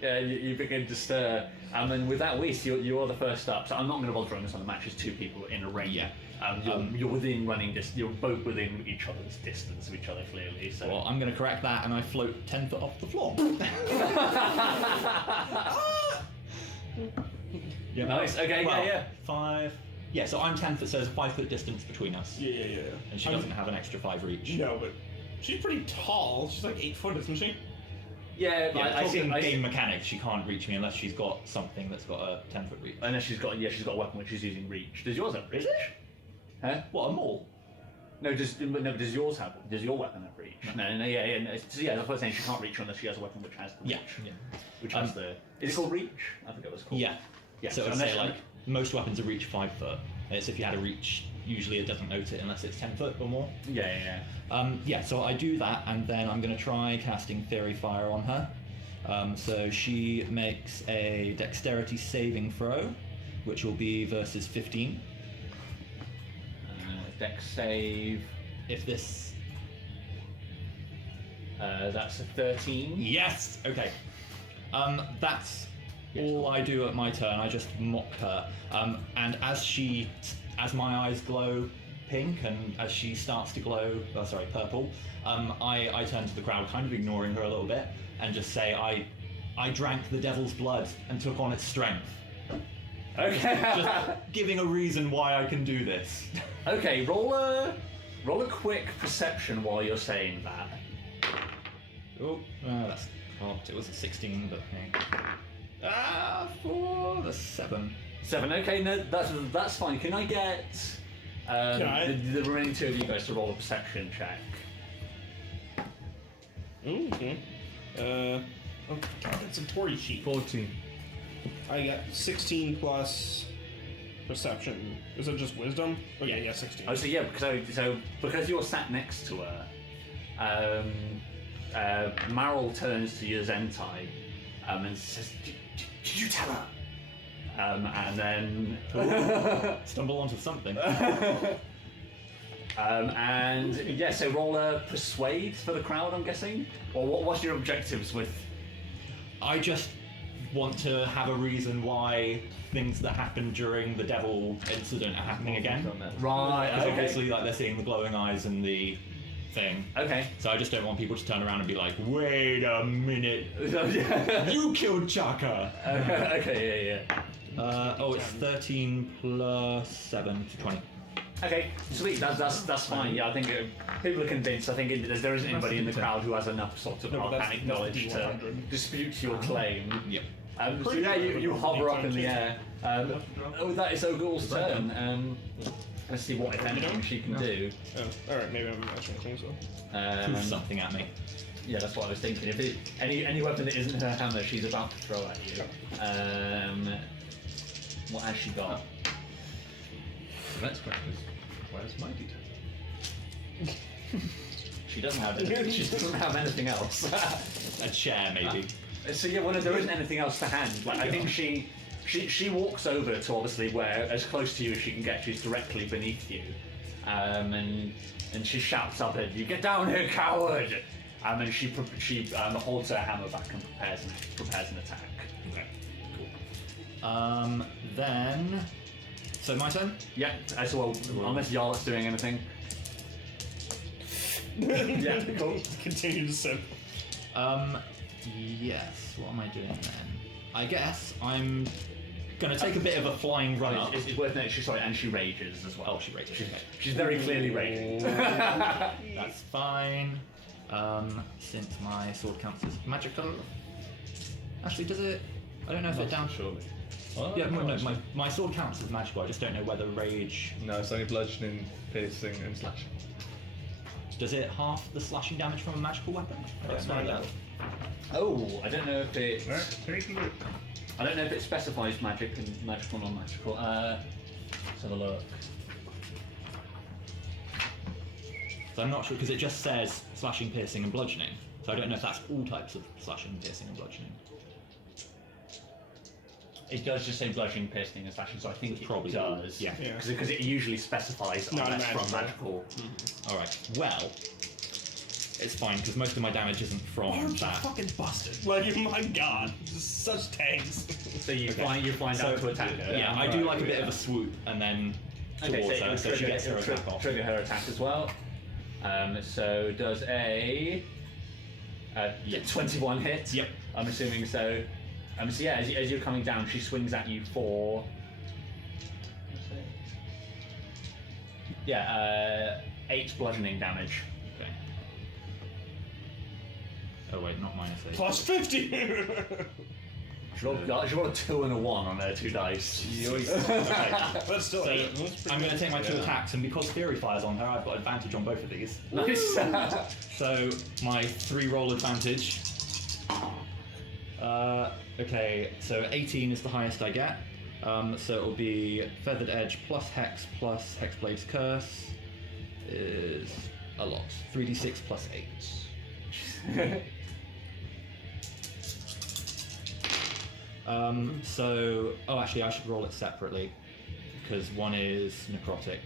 you begin to stir, and with that, Weiss, you're the first up. So I'm not going to bother throwing this on the match. There's two people in a ring. Yeah. You're within running distance. You're both within each other's distance of each other clearly. So. Well, I'm going to correct that, and I float 10 foot off the floor. Yeah. Nice. Okay. Well, yeah. 5. Yeah, so I'm 10 foot, so there's a 5 foot distance between us. Yeah. And she doesn't have an extra 5 reach. No, but she's pretty tall. She's like 8 foot, isn't she? Yeah. Yeah, talking game mechanics, she can't reach me unless she's got something that's got a 10 foot reach. Unless she's got a weapon which is using reach. Does yours have reach? Huh? What, a maul? No, does yours have? Does your weapon have reach? No. So yeah, that's what I'm saying. She can't reach you unless she has a weapon which has the reach. Yeah. Which has the. Is it called reach? I forget what it's called. Yeah. Yeah. So I'd say like most weapons are reach 5 foot. It's if you had a reach, usually it doesn't note it unless it's 10 foot or more. Yeah. Yeah, so I do that, and then I'm going to try casting Fairy Fire on her. So she makes a dexterity saving throw, which will be versus 15. Dex save. If this... That's a 13. Yes! Okay. That's all I do at my turn. I just mock her. And as my eyes glow pink and as she starts to glow, purple, I turn to the crowd, kind of ignoring her a little bit, and just say, I drank the devil's blood and took on its strength. Okay. Just giving a reason why I can do this. Okay, roll a quick perception while you're saying that. Oh, that's cocked. It was a 16, but hey. 4, the 7. 7. Okay, no, that's fine. Can I get the remaining two of you guys to roll a perception check? Okay. Oh god, it's a Tory sheet. 14. Oh, I got 16 plus perception. Is it just wisdom? Okay, yeah, 16. Oh, so yeah, because you're sat next to her, Meryl turns to your Zentai and says, "Did you tell her?" And then Stumble onto something. and yeah, so roll a persuade for the crowd, I'm guessing. Or what's your objectives with? I just want to have a reason why things that happened during the devil incident are happening again. Right. Because Okay. obviously, like, they're seeing the glowing eyes and the thing. Okay. So I just don't want people to turn around and be like, "Wait a minute, Okay. you killed Chaka." Okay. Yeah. It's 13 plus 7 to 20. Okay, sweet. That's fine. Yeah, I think people are convinced. I think there isn't anybody in the crowd who has enough sort of arcanic knowledge to dispute your claim. Yep. So yeah, you hover up in the air. That is Ogul's turn. Let's see what if anything she can do. Oh, alright, maybe I'm imagining things though. Prove something at me. Yeah, that's what I was thinking. If any weapon that isn't her hammer, she's about to throw at you. What has she got? The next question is, where's my detail? She doesn't have anything. She doesn't have anything else. A chair, maybe. So yeah, well, there isn't anything else to hand. Like, I think she walks over to obviously where as close to you as she can get. She's directly beneath you, and she shouts up at you, "Get down here, coward!" And she holds her hammer back and prepares an attack. Okay. Cool. Then. So my turn? Yeah. As well, unless Yarlet's doing anything. Yeah. Cool. Continue to sip. Yes. What am I doing then? I guess I'm gonna take a bit of a flying run up. It's worth noting. She rages as well. Oh, she rages. Okay. She's very clearly raging. That's fine. Since my sword counts as magical. Actually, does it? I don't know if it down. Surely. Yeah, no, my sword counts as magical. I just don't know whether rage. No, it's only bludgeoning, piercing, and slashing. Does it half the slashing damage from a magical weapon? I don't know that. Oh, I don't know if it. Take a look. I don't know if it specifies magic and magical, non-magical. Let's have a look. So I'm not sure because it just says slashing, piercing, and bludgeoning. So I don't know if that's all types of slashing, piercing, and bludgeoning. It does just say bludgeoning, piercing, and slashing, so I think it probably does. Yeah. Because it usually specifies unless from magical. All right. Well, It's fine because most of my damage isn't from Arms are that. fucking busted. Like, my god, just such tanks. So you fly down to attack her. Yeah, I do like a bit of a swoop and then towards her, so she gets her attack off. Trigger her attack as well. So does a 21 hit? Yep. I'm assuming so. So yeah, as you're coming down, she swings at you for. Yeah, 8 bludgeoning damage. Okay. Oh wait, not -8. Plus 50! She rolled a 2 and a 1 on her 2 dice. Okay. That's still So 8. That's pretty I'm going to good. take my 2 attacks, and because Fury fires on her, I've got advantage on both of these. Nice. So my 3 roll advantage. Okay, so 18 is the highest I get. So it'll be Feathered Edge plus Hexblade's Curse is a lot. 3d6 plus 8. Actually, I should roll it separately because one is necrotic.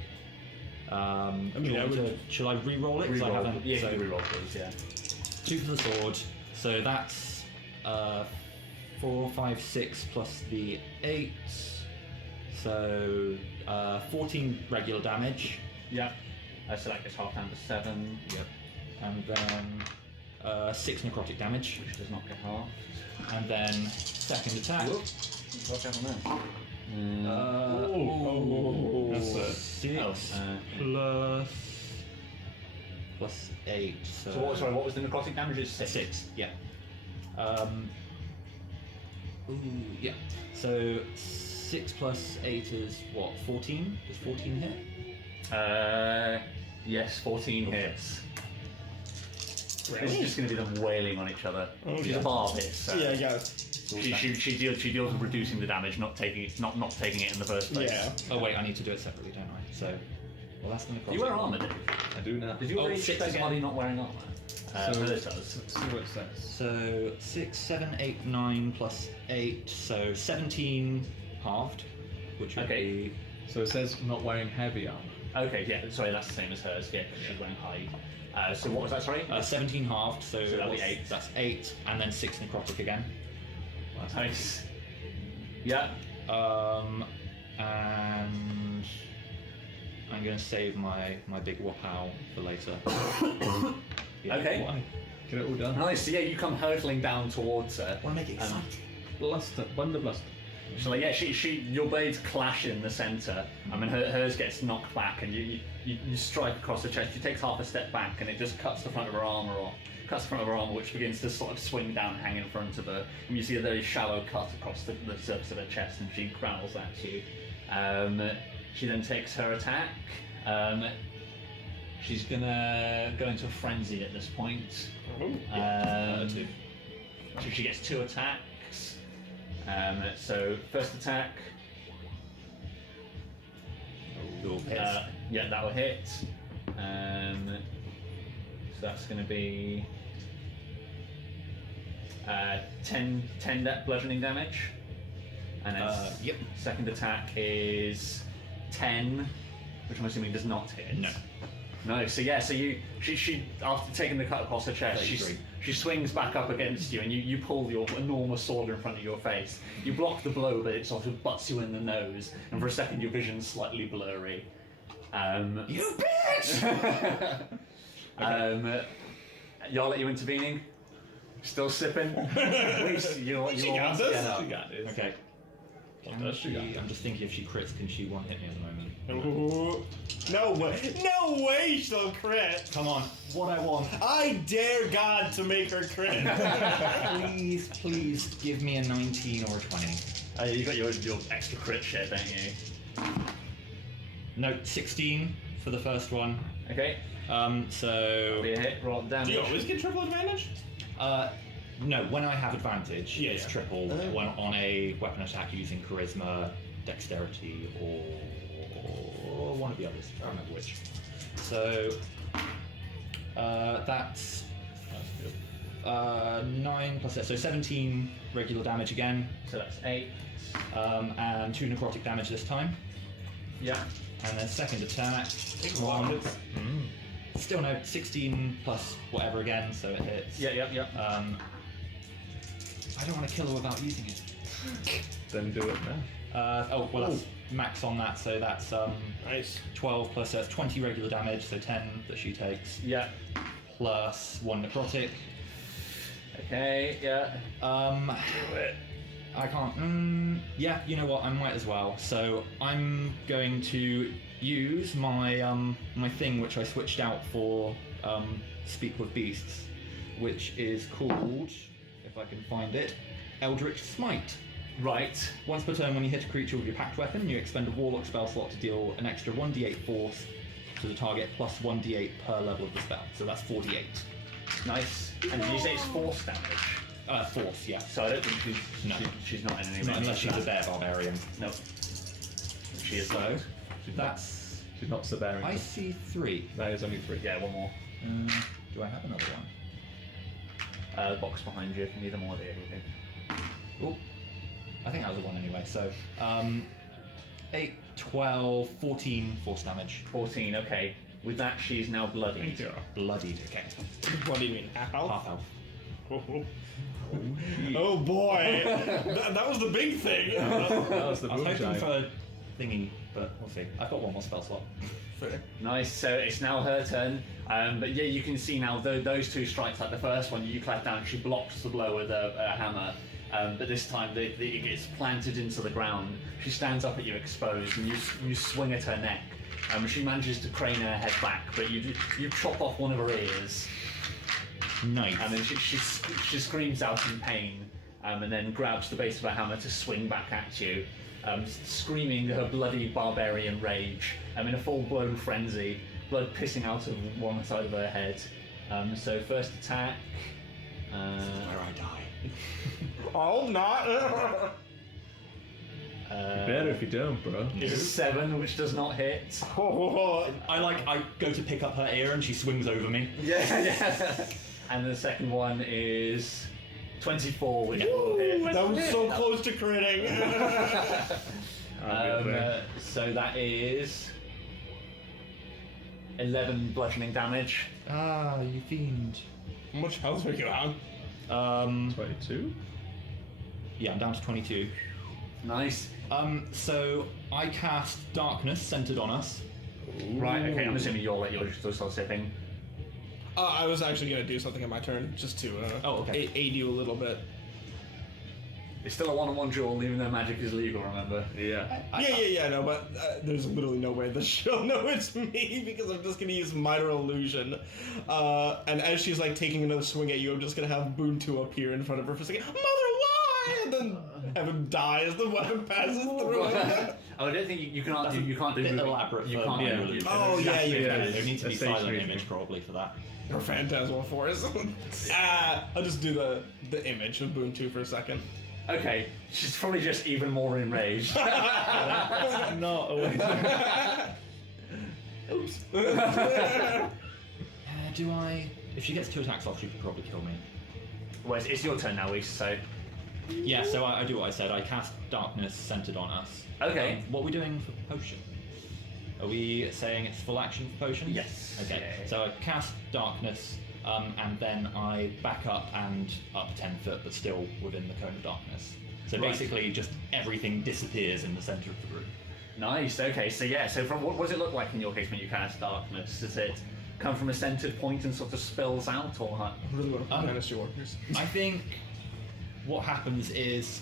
Should I re-roll it? 'Cause I haven't. Yeah, so you can reroll please, yeah. 2 for the sword. So that's 4, 5, 6 plus the 8. So 14 regular damage. Yeah. So that gets half down to 7. Yep. And then 6 necrotic damage. Which does not get half. And then second attack. What's happening there? That's it. 6 plus 8. So, What was the necrotic damage? Is 6. 6. Yeah. Yeah. So 6 plus 8 is what? 14? Does 14 hit? Yes, 14 hits. This is just going to be them wailing on each other. Oh, She's yeah. a barbit, so Yeah, guys. she deals with reducing the damage, not taking it in the first place. Yeah. Oh wait, I need to do it separately, don't I? So, well, that's going to cost. You wear armor, did you? I do now. Did you Oh, already 6 specify again. you're not wearing armor? So- This does. Let's see what it says. So 6, 7, 8, 9 plus 8, so 17 halved, which would Okay. be So it says not wearing heavy armor. Okay, yeah, sorry, that's the same as hers. Yeah, 'cause she's wearing hide. So what was that? Sorry. 17 halved, so, So that'll be what's- 8. That's 8, and then 6 necrotic again. Nice. Yeah. And I'm going to save my big wapow for later. Yeah, Okay. Why? Get it all done. Nice. So yeah, you come hurtling down towards her. Want to make it exciting. Bluster, wonder bluster. So like, yeah, your blades clash in the center. I mean, hers gets knocked back, and you strike across the chest. She takes half a step back, and it just cuts the front of her armor off. Cuts the front of her armor, which begins to sort of swing down, hang in front of her. And you see a very shallow cut across the surface of her chest, and she growls at you. She then takes her attack. She's gonna go into a frenzy at this point. So she gets 2 attacks. So first attack. Yeah, that will hit. So that's going to be 10 bludgeoning damage. And then Yep. second attack is 10, which I'm assuming does not hit. No. No, so yeah, so she after taking the cut across her chest, 33. she swings back up against you, and you pull your enormous sword in front of your face. You block the blow, but it sort of butts you in the nose, and for a second your vision's slightly blurry. You bitch! Y'all, you intervening? Still sipping? At least you She got this. get up. She got this. Okay. does she got? I'm just thinking if she crits, can she one hit me at the moment? Ooh. No way. No way she'll crit. Come on, what I want. I dare God to make her crit. Please give me a 19 or a 20. You got your extra crit shit, don't you? No, 16 for the first one. Okay. So Be a hit, roll the damage. Do you always get triple advantage? no, when I have advantage, Yeah, it's yeah. triple when on a weapon attack using charisma, dexterity, or one of the others. I can't remember which. So that's 9 plus so 17 regular damage again, So that's 8. and 2 necrotic damage this time. Yeah. And then second attack, Wow. Still no, 16 plus whatever again, so it hits. Yeah. I don't want to kill her without using it. Then do it now. That's max on that, so that's Nice. 12 plus that's 20 regular damage, so 10 that she takes, Yeah. plus 1 necrotic. Okay. Yeah. I can't. Yeah, you know what? I might as well. So I'm going to use my my thing, which I switched out for Speak with Beasts, which is called, if I can find it, Eldritch Smite. Right. Once per turn, when you hit a creature with your packed weapon, you expend a Warlock spell slot to deal an extra 1d8 force to the target, plus 1d8 per level of the spell. So that's 4d8. Nice. And did you say it's force damage? Force, yeah. So I don't think she's not in any Not range unless of she's a that. bear barbarian. No. She is So not. that's She's not Severian. I see 3. That is only 3. Yeah, one more. Do I have another one? Box behind you if you need them more there. Oh, I think that was a 1 anyway. So 8, 12, 14 force damage. 14, okay. With that, she's now bloodied. Bloodied. Okay. What do you mean? Half health? Half health. Oh boy, that was the big thing. That was the I was boom hoping giant. for thingy, but we'll see. I've got one more spell slot. Nice, so it's now her turn. But yeah, you can see now those two strikes, like the first one, you clap down, she blocks the blow with a hammer. But this time it gets planted into the ground. She stands up at you exposed, and you swing at her neck. She manages to crane her head back, but you chop off one of her ears. Nice. And then she screams out in pain, and then grabs the base of her hammer to swing back at you, screaming her bloody barbarian rage. In a full-blown frenzy, blood pissing out of one side of her head. So first attack. Where I die. Oh, not. Better if you don't, bro. Is a 7, which does not hit. I go to pick up her ear and she swings over me. Yeah. And the second one is 24, which will hit. That was so close to critting. So that is 11 bludgeoning damage. Ah, you fiend. How much health are you on? 22? Yeah, I'm down to 22. Nice. So I cast Darkness centered on us. Right, okay, I'm assuming you're just still sipping. I was actually gonna do something on my turn just to aid you a little bit. It's still a one-on-one duel, even though magic is legal, remember? Yeah. No, but there's literally no way that she'll know it's me because I'm just gonna use minor illusion. And as she's like taking another swing at you, I'm just gonna have Boon 2 appear in front of her for a second. Mother, why? And then have him die as the weapon passes through him. Oh, I don't think you can't do Bit elaborate. You for can't minor do illusion. Oh, yeah. There needs to be A silent stationary image thing. probably for that. Or Phantasmal Force. I'll just do the image of Boon 2 for a second. Okay, she's probably just even more enraged. That's not a way. Oops. Do I? If she gets 2 attacks off, she could probably kill me. Well, it's your turn now, Reese, so... Yeah, so I do what I said. I cast Darkness centered on us. Okay. What are we doing for potion? Are we saying it's full action for potion? Yes. Okay. Yeah. So I cast Darkness, and then I back up and up 10 foot, but still within the cone of darkness. So Right. basically, just everything disappears in the center of the group. Nice, okay, so yeah, so from what does it look like in your case when you cast Darkness? Does it come from a centered point and sort of spills out, or what? I really want to play Dynasty Warriors. I think what happens is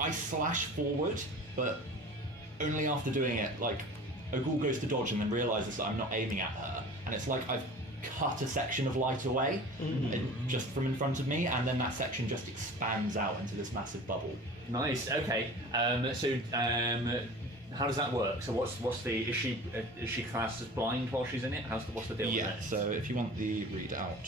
I slash forward, but only after doing it, like, a ghoul goes to dodge and then realizes that I'm not aiming at her, and it's like I've cut a section of light away just from in front of me, and then that section just expands out into this massive bubble. Nice, okay. How does that work? So what's the is she classed as blind while she's in it? What's the deal with Yeah, it? so if you want the readout.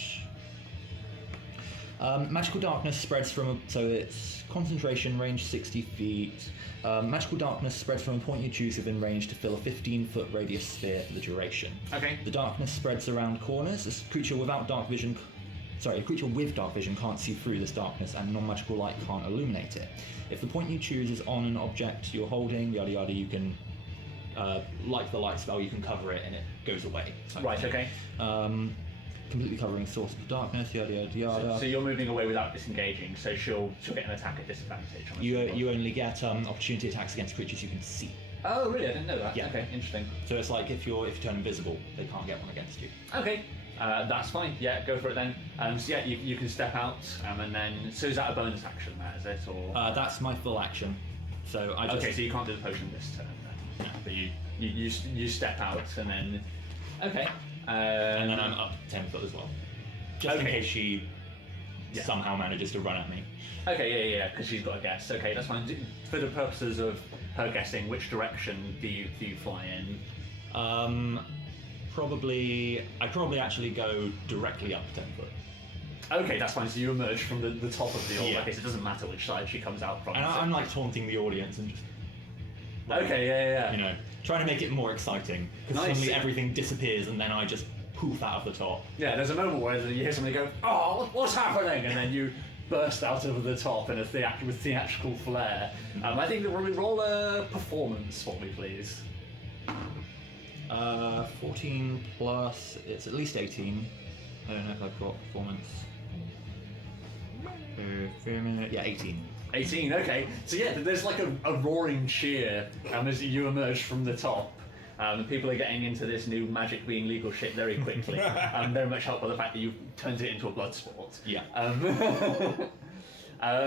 Magical darkness spreads from, so it's concentration, range 60 feet. Magical darkness spreads from a point you choose within range to fill a 15-foot radius sphere for the duration. Okay. The darkness spreads around corners. A creature with dark vision can't see through this darkness, and non-magical light can't illuminate it. If the point you choose is on an object you're holding, yada yada, you can like the light spell, you can cover it and it goes away. Right. Okay. Completely covering source of darkness. Yada yada yada. So you're moving away without disengaging. So she'll get an attack at disadvantage. You only get opportunity attacks against creatures you can see. Oh, really? I didn't know that. Yeah. Okay, interesting. So it's like if you turn invisible, they can't get one against you. Okay, that's fine. Yeah, go for it then. So yeah, you can step out, and then so is that a bonus action? That is it, or? That's my full action. So I just. Okay, so you can't do the potion this turn then. No. But you step out, and then. Okay. And then I'm up 10 foot as well, just in case she somehow manages to run at me. Okay, yeah, because she's got a guess. Okay, that's fine. For the purposes of her guessing, which direction do you fly in? I'd probably actually go directly up 10 foot. Okay, that's fine. So you emerge from the top of the orb. Yeah. Okay, so it doesn't matter which side she comes out from. And I'm like taunting the audience and just. Okay, yeah. You know, trying to make it more exciting. Because Nice. suddenly everything disappears and then I just poof out of the top. Yeah, there's a moment where you hear somebody go, "Oh, what's happening?" and then you burst out over the top in a with theatrical flair. I think that we roll a performance for me, please. 14 plus, it's at least 18. I don't know if I've got performance. Yeah, 18. 18, okay. So yeah, there's like a roaring cheer as you emerge from the top. People are getting into this new magic being legal shit very quickly. Very much helped by the fact that you've turned it into a blood sport. Yeah.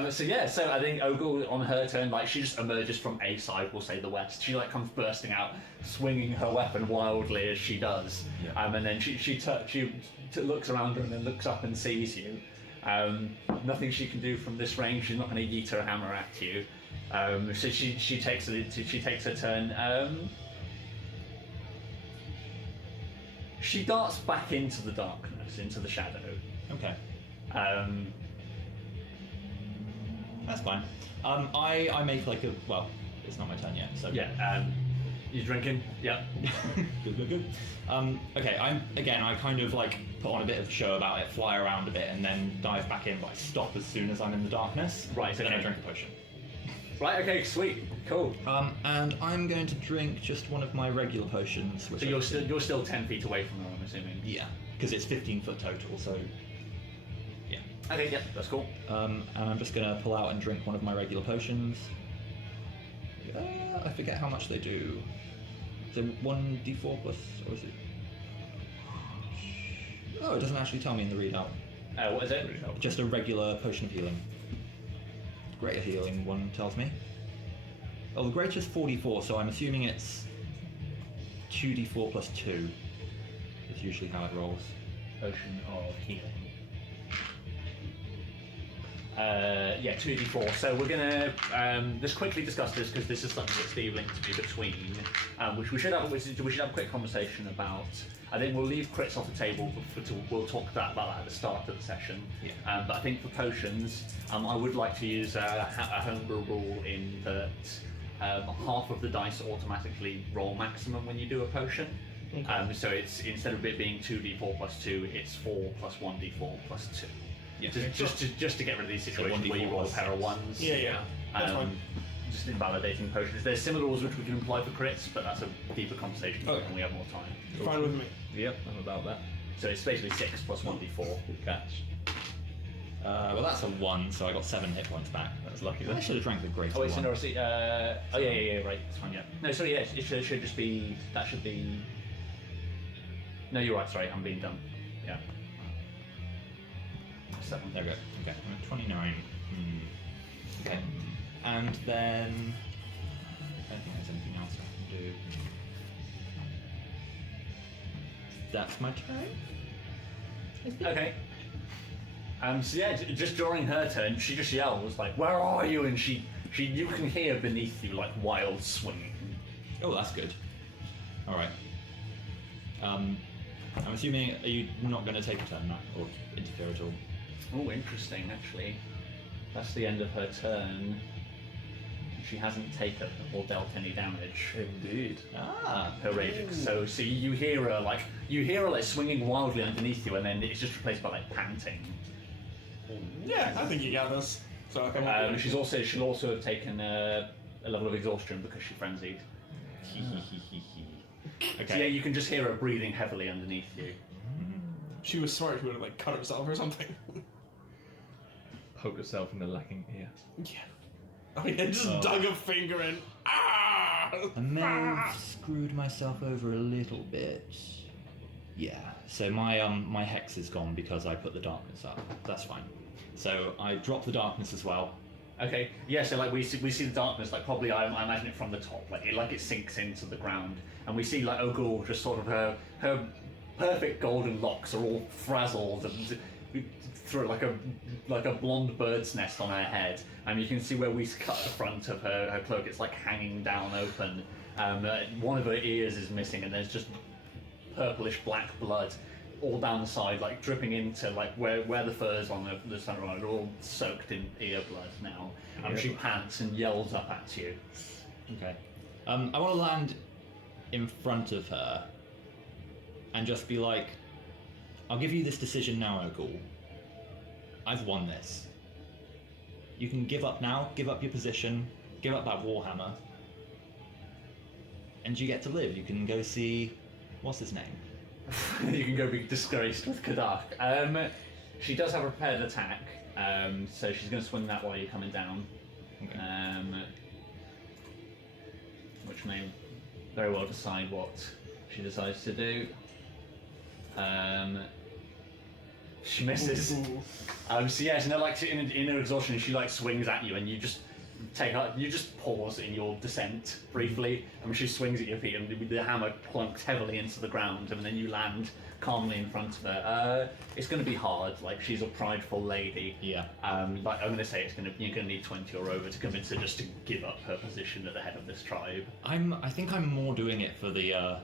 So I think Ogle on her turn, like she just emerges from a side, we'll say the west. She like comes bursting out, swinging her weapon wildly as she does. Yeah. And then she looks around her and then looks up and sees you. Nothing she can do from this range. She's not going to yeet her hammer at you. So she takes her turn. She darts back into the darkness, into the shadow. Okay. That's fine. I make like a, well, it's not my turn yet, so. Yeah, you drinking? Yeah. Good. Okay, I kind of like put on a bit of a show about it, fly around a bit, and then dive back in, but I stop as soon as I'm in the darkness. Right, Then I okay. drink a potion. Right, okay, sweet, cool. And I'm going to drink just one of my regular potions. Which So you're still 10 feet away from her, I'm assuming? Yeah, because it's 15 foot total, so. Yeah. Okay, yeah, that's cool. And I'm just going to pull out and drink one of my regular potions. I forget how much they do. Is it 1d4 plus, or is it? Oh, it doesn't actually tell me in the readout. What is it? Just a regular potion of healing. Greater healing one tells me. Oh, the greater is 44, so I'm assuming it's 2d4 plus 2. Is usually how it rolls. Potion of healing. Yeah, 2d4. So we're gonna just quickly discuss this because this is something that Steve linked to me between, which we should have a quick conversation about. I think we'll leave crits off the table. We'll talk about that at the start of the session. Yeah. But I think for potions, I would like to use a homebrew rule in that half of the dice automatically roll maximum when you do a potion. Okay. So it's instead of it being 2d4 plus 2, it's 4 plus 1d4 plus 2. Yeah. Just to get rid of these situations 1d4 where you roll a plus pair of ones. Yeah. That's fine. Just invalidating potions. There's similar rules which we can apply for crits, but that's a deeper conversation Okay. when we have more time. Fine with me. Yep, I'm about that. So it's basically 6 plus 1d4. Good catch. Well, that's a 1, so I got 7 hit points back. That was lucky I then. should have drank the greater Oh wait, one. so no, see, yeah, right, it's fine, yeah. No, sorry, yeah, it should just be, that should be, no, you're right, sorry, I'm being dumb. Yeah. 7. There we go. Okay, I'm at 29. Okay. And then... I don't think there's anything else I can do. That's my turn? Okay. So yeah, just during her turn, she just yells like, "Where are you?" And you can hear beneath you like wild swinging. Oh, that's good. Alright. I'm assuming, are you not going to take a turn, Matt, or interfere at all? Oh, interesting, actually. That's the end of her turn. She hasn't taken or dealt any damage. Indeed. Ah! Her rage. So you hear her like swinging wildly underneath you, and then it's just replaced by like panting. Yeah, I think you got this. So I think She'll also have taken a level of exhaustion because she frenzied. Okay. So yeah, you can just hear her breathing heavily underneath you. She was smart. She would have like cut herself or something. Poke herself in the lacking ear. Yeah. I mean, I just dug a finger in. Ah! I may have screwed myself over a little bit. Yeah. So my hex is gone because I put the darkness up. That's fine. So I drop the darkness as well. Okay, yeah, so like we see the darkness, like probably I imagine it from the top, like it sinks into the ground, and we see like Ogul just sort of her perfect golden locks are all frazzled and through like a blonde bird's nest on her head, and you can see where we cut the front of her cloak. It's like hanging down open. One of her ears is missing, and there's just purplish black blood all down the side, like dripping into like where the furs on the sunrise are all soaked in ear blood now. She pants and yells up at you. Okay. I want to land in front of her and just be like, I'll give you this decision now, Ogul. I've won this. You can give up now, give up your position, give up that warhammer, and you get to live. You can go see, what's his name? You can go be disgraced with Kadak. She does have a prepared attack, so she's going to swing that while you're coming down. Okay. Which may very well decide what she decides to do. She misses. So yeah, so like in her exhaustion, she like swings at you, and you just pause in your descent briefly, and she swings at your feet, and the hammer plunks heavily into the ground, and then you land calmly in front of her. It's going to be hard. Like, she's a prideful lady. Yeah. Like I'm going to say you're going to need 20 or over to convince her just to give up her position at the head of this tribe. I think I'm more doing it for the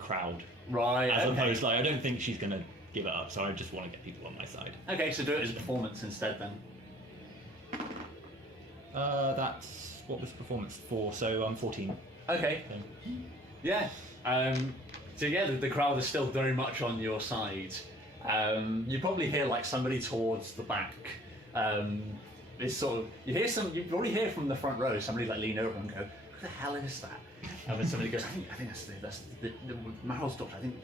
crowd. Right. As okay. opposed, like, I don't think she's gonna give it up, so I just want to get people on my side. Okay, so do it as a performance instead then. That's what was performance for, so I'm 14. Okay. So. Yeah. So yeah, the crowd is still very much on your side. You probably hear like somebody towards the back. It's sort of you probably hear from the front row somebody like lean over and go, "Who the hell is that?" And then somebody goes, "I think that's the Maryl's daughter. I think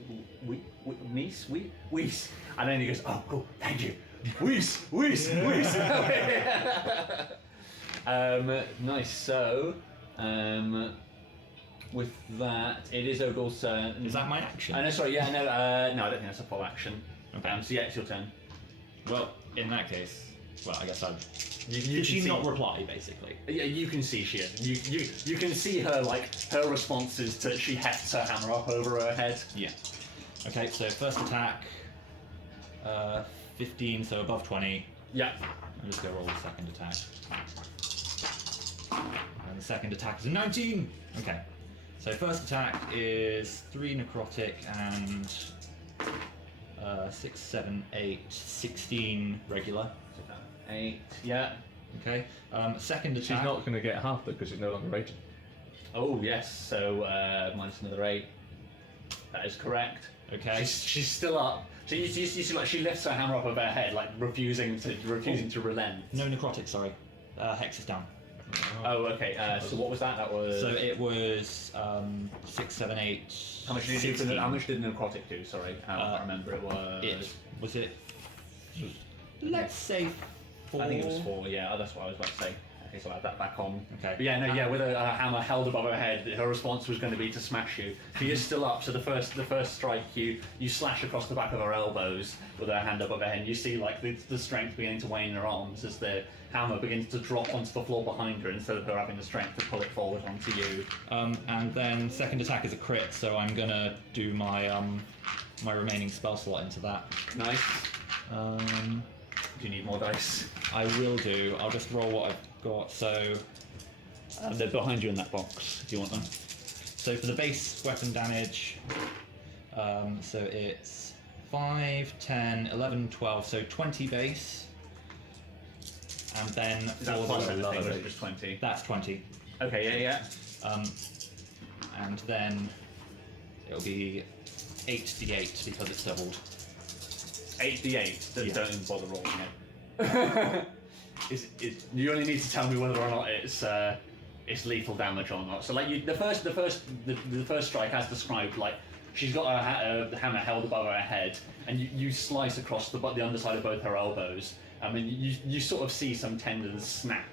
niece, Weiss." And then he goes, "Oh, cool, thank you, Weiss." Nice. So, with that, it is Ogul's turn. Is that my action? No, sorry, yeah, no, I don't think that's a full action. Okay. So yeah, it's your turn. Well, in that case, well, I guess I'd... You Did can she see- not reply, basically? Yeah, you can see she is. You can see her, like, her response is to she hefts her hammer up over her head. Yeah. Okay, so first attack, 15, so above 20. Yeah. I'll just go roll the second attack. And the second attack is a 19! Okay. So first attack is 3 necrotic and 6, 7, 8, 16 regular. 8, yeah. Okay. Second attack. She's not going to get half though because she's no longer raging. Oh, yes, so minus another 8. That is correct. Okay. She's still up. So you see, like, she lifts her hammer up over her head, like, refusing to relent. No necrotic, sorry. Hex is down. Oh, okay. So what was that? That was... So it was 6, 7, 8. How much did 16. how much did necrotic do? Sorry, I can't remember. It was. Let's say 4. I think it was 4. Yeah, that's what I was about to say. Okay, so I'll add that back on. Okay. But yeah, no, yeah. With a hammer held above her head, her response was going to be to smash you. She is still up. So the first strike, you slash across the back of her elbows with her hand above her head. And you see like the strength beginning to wane in her arms as the hammer begins to drop onto the floor behind her instead of her having the strength to pull it forward onto you. And then second attack is a crit, so I'm gonna do my my remaining spell slot into that. Nice. Do you need more dice? I will do. I'll just roll what I've got. So They're behind you in that box. Do you want them? so for the base weapon damage, so it's 5, 10, 11, 12, so 20 base. And then Is that for plus the anything, or is it just 20? that's 20. Okay, yeah. And then it'll be 8d8 because it's doubled. 8d8. Yeah. Don't even bother rolling it. You only need to tell me whether or not it's it's lethal damage or not. So like the first strike, as described, like she's got a hammer held above her head, and you slice across the underside of both her elbows. And you sort of see some tendons snap,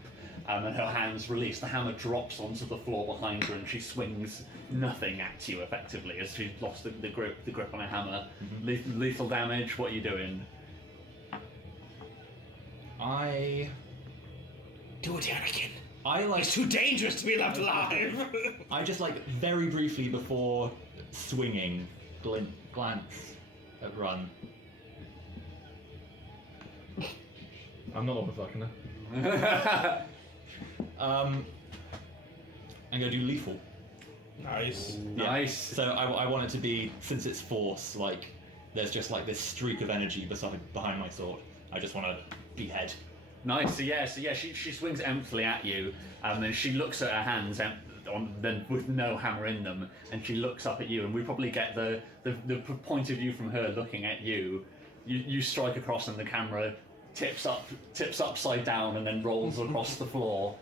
and her hands release. The hammer drops onto the floor behind her, and she swings nothing at you effectively as she's lost the grip on a hammer. Lethal damage. What are you doing? Do it, Anakin. It's too dangerous to be left alive. I just like very briefly before swinging, glance at Run. I'm not overfucking her. I'm gonna do lethal. Nice. Yeah. Nice. So I want it to be, since it's force, like there's just like this streak of energy behind my sword. I just want to behead. Nice. So yeah, she swings emptily at you, and then she looks at her hands then with no hammer in them, and she looks up at you, and we probably get the point of view from her looking at you. You strike across, and the camera tips upside down, and then rolls across the floor.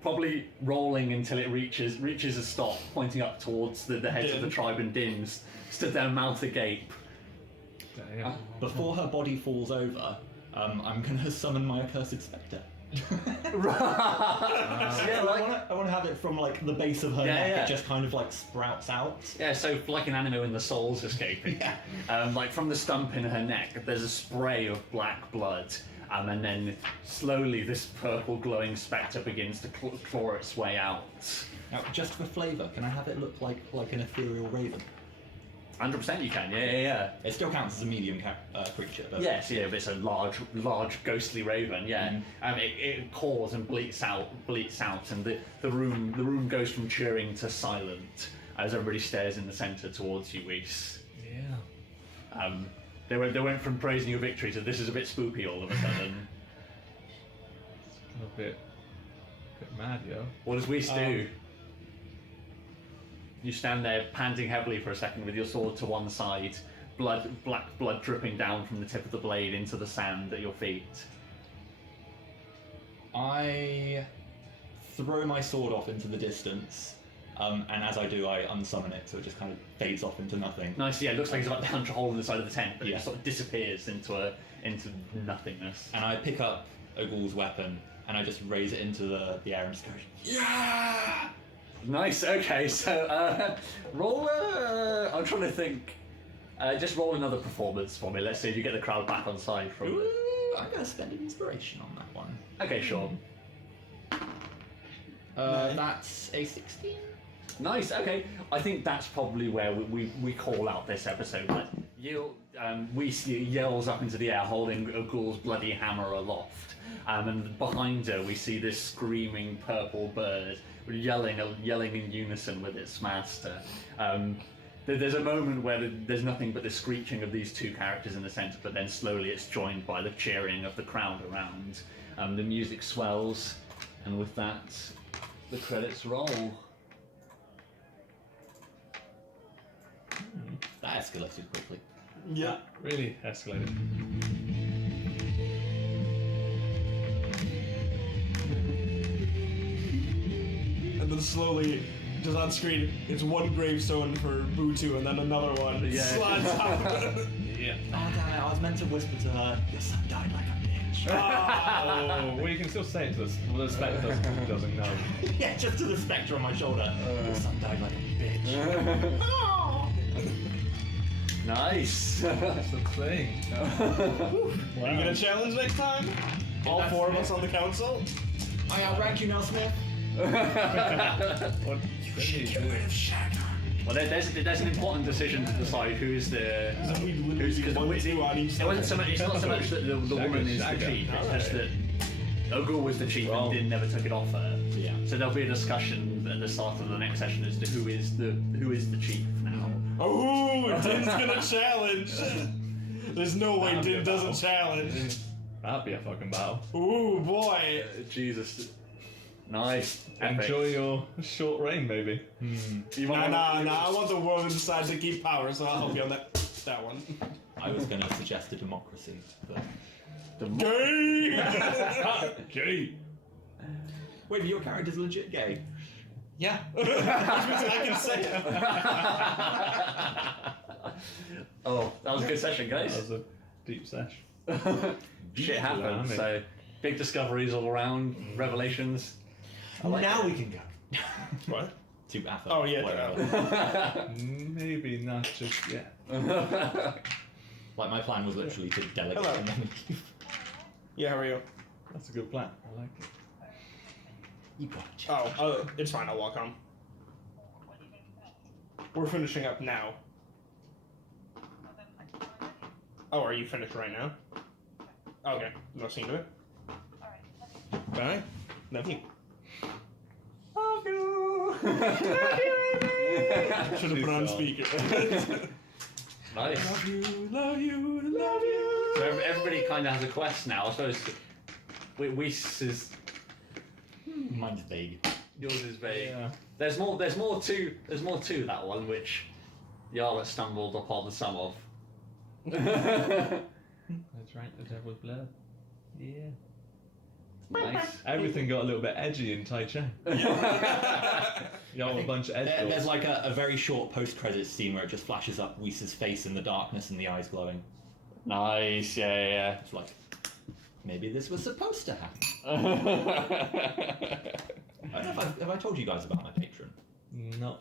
Probably rolling until it reaches a stop, pointing up towards the heads of the tribe, and Din stood there, mouth agape. Before her body falls over, I'm gonna summon my accursed spectre. I want to have it from like the base of her neck. Yeah. It just kind of like sprouts out. Yeah, so like an anime when the soul's escaping. Like from the stump in her neck, there's a spray of black blood, and then slowly this purple glowing spectre begins to claw its way out. Now, just for flavour, can I have it look like an ethereal raven? 100% you can, yeah. It still counts as a medium creature, but... Yes, yeah, but it's a large, ghostly raven, yeah. It caws and bleats out, and the room goes from cheering to silent as everybody stares in the centre towards you, Reese. Yeah. They went from praising your victory to this is a bit spoopy all of a sudden. A bit mad, yo. What does Reese do? You stand there panting heavily for a second with your sword to one side, black blood dripping down from the tip of the blade into the sand at your feet. I throw my sword off into the distance, and as I do, I unsummon it, so it just kind of fades off into nothing. Nice, yeah, it looks like it's about to punch a hole in the side of the tent, but Yeah. it sort of disappears into nothingness. And I pick up Ogul's weapon, and I just raise it into the air and just go, yeah! Nice, okay, so roll I'm trying to think. Just roll another performance for me. Let's see if you get the crowd back on side from Ooh, I'm going to spend an inspiration on that one. Okay, sure. That's a 16. Nice, okay. I think that's probably where we call out this episode. Like, we see yells up into the air holding Ogul's bloody hammer aloft. And behind her we see this screaming purple bird yelling in unison with its master. There's a moment where there's nothing but the screeching of these two characters in the centre, but then slowly it's joined by the cheering of the crowd around. The music swells, and with that, the credits roll. That escalated quickly. Yeah. Really escalated. And then slowly, just on screen, it's one gravestone for Butu and then another one slides out. Yeah. Oh damn it, I was meant to whisper to her, your son died like a bitch. Oh, well, you can still say it to the spectre doesn't know. Yeah, just to the spectre on my shoulder. Your son died like a bitch. Nice. That's the thing. Are you gonna challenge next time? All That's four of it. us on the council? I outrank you now, Smith. What? Well, there's an important decision to decide who's the. We literally did one, two on each It wasn't so much. It's not so much that the woman is the Shagger. chief. It's just that Ogul was the chief and Din never took it off her. Yeah. So there'll be a discussion at the start of the next session as to who is the chief now. Oh, Din's gonna challenge. There's no way That'd be Din a doesn't battle. challenge. That'd be a fucking battle. Ooh, boy. Jesus. Nice. Enjoy your short reign, maybe. You want Nah, I want the world inside to keep power, so I'll help you on that one. I was going to suggest a democracy, but... Gay! Gee. Wait, your character's legit gay. Yeah. Which means I can say it. Oh, that was a good session, That guys. was a deep sesh. Shit happens. Blimey. So big discoveries all around, revelations. I like Now it. we can go. What? To Athens. Oh, yeah, whatever. Maybe not just yet. Like, my plan was literally to delegate Hello. and then leave. Yeah, how are you? That's a good plan. I like it. You got it. Oh, it's fine. I'll walk home. We're finishing up now. Oh, are you finished right now? Okay, no scene to it. Bye. Love you. Love you. Should have put on speaker. Nice. Love you, love you, love you. So everybody kind of has a quest now. I suppose Weiss is Mine's vague. yours is vague. Yeah. There's more to that one which Yara stumbled upon some of. That's right, the devil's blood. Yeah. Nice. Everything got a little bit edgy in Tai Cheng. Y'all a bunch of edge There's doors. like a very short post-credits scene where it just flashes up Whis' face in the darkness and the eyes glowing. Nice. Yeah. It's like, maybe this was supposed to happen. Yeah. I don't know if have I told you guys about my patron?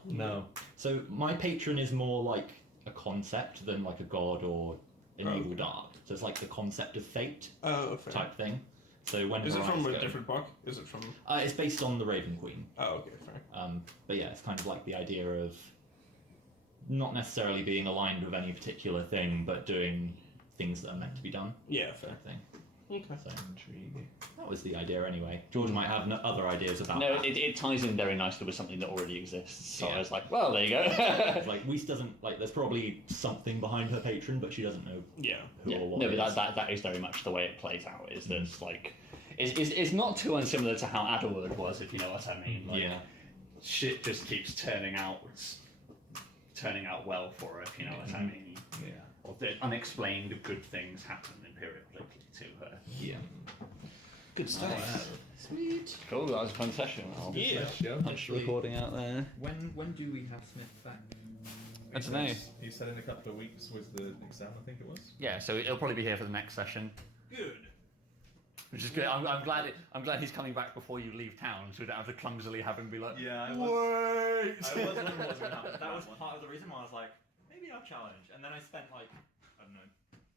No. So my patron is more like a concept than like a god or an evil dark. So it's like the concept of fate Oh, fair. type thing. So when Is it from a Horizon- different book? Is it from? It's based on the Raven Queen. Oh, okay, fair. But yeah, it's kind of like the idea of not necessarily being aligned with any particular thing, but doing things that are meant to be done. Yeah, Sort fair. of thing. Okay. So Intriguing. that was the idea anyway. George might have other ideas about No, that. it ties in very nicely with something that already exists. So Yeah. I was like, well, there you go. It's like Weiss doesn't like. There's probably something behind her patron, but she doesn't know Yeah. who Yeah, or what. no, it but is. that is very much the way it plays out. Is that it's like, it's not too unsimilar to how Adderwood was, if you know what I mean. Like, Yeah. shit just keeps turning out well for her, if you know what I mean. Yeah. Or the unexplained good things happen empirically to her. Yeah. Good Wow. Sweet. Cool, that was a fun session. I'll Yeah. punch the recording out there. When do we have Smith back? I don't know. He said in a couple of weeks was the exam, I think it was. Yeah, so it'll probably be here for the next session, Good. which is good. I'm glad he's coming back before you leave town, so we don't have to clumsily have him be like, Yeah, Wait. wondering what was going to happen. That was part of the reason why I was like, maybe I'll challenge. And then I spent like, I don't know,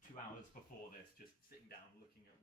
2 hours before this just sitting down looking at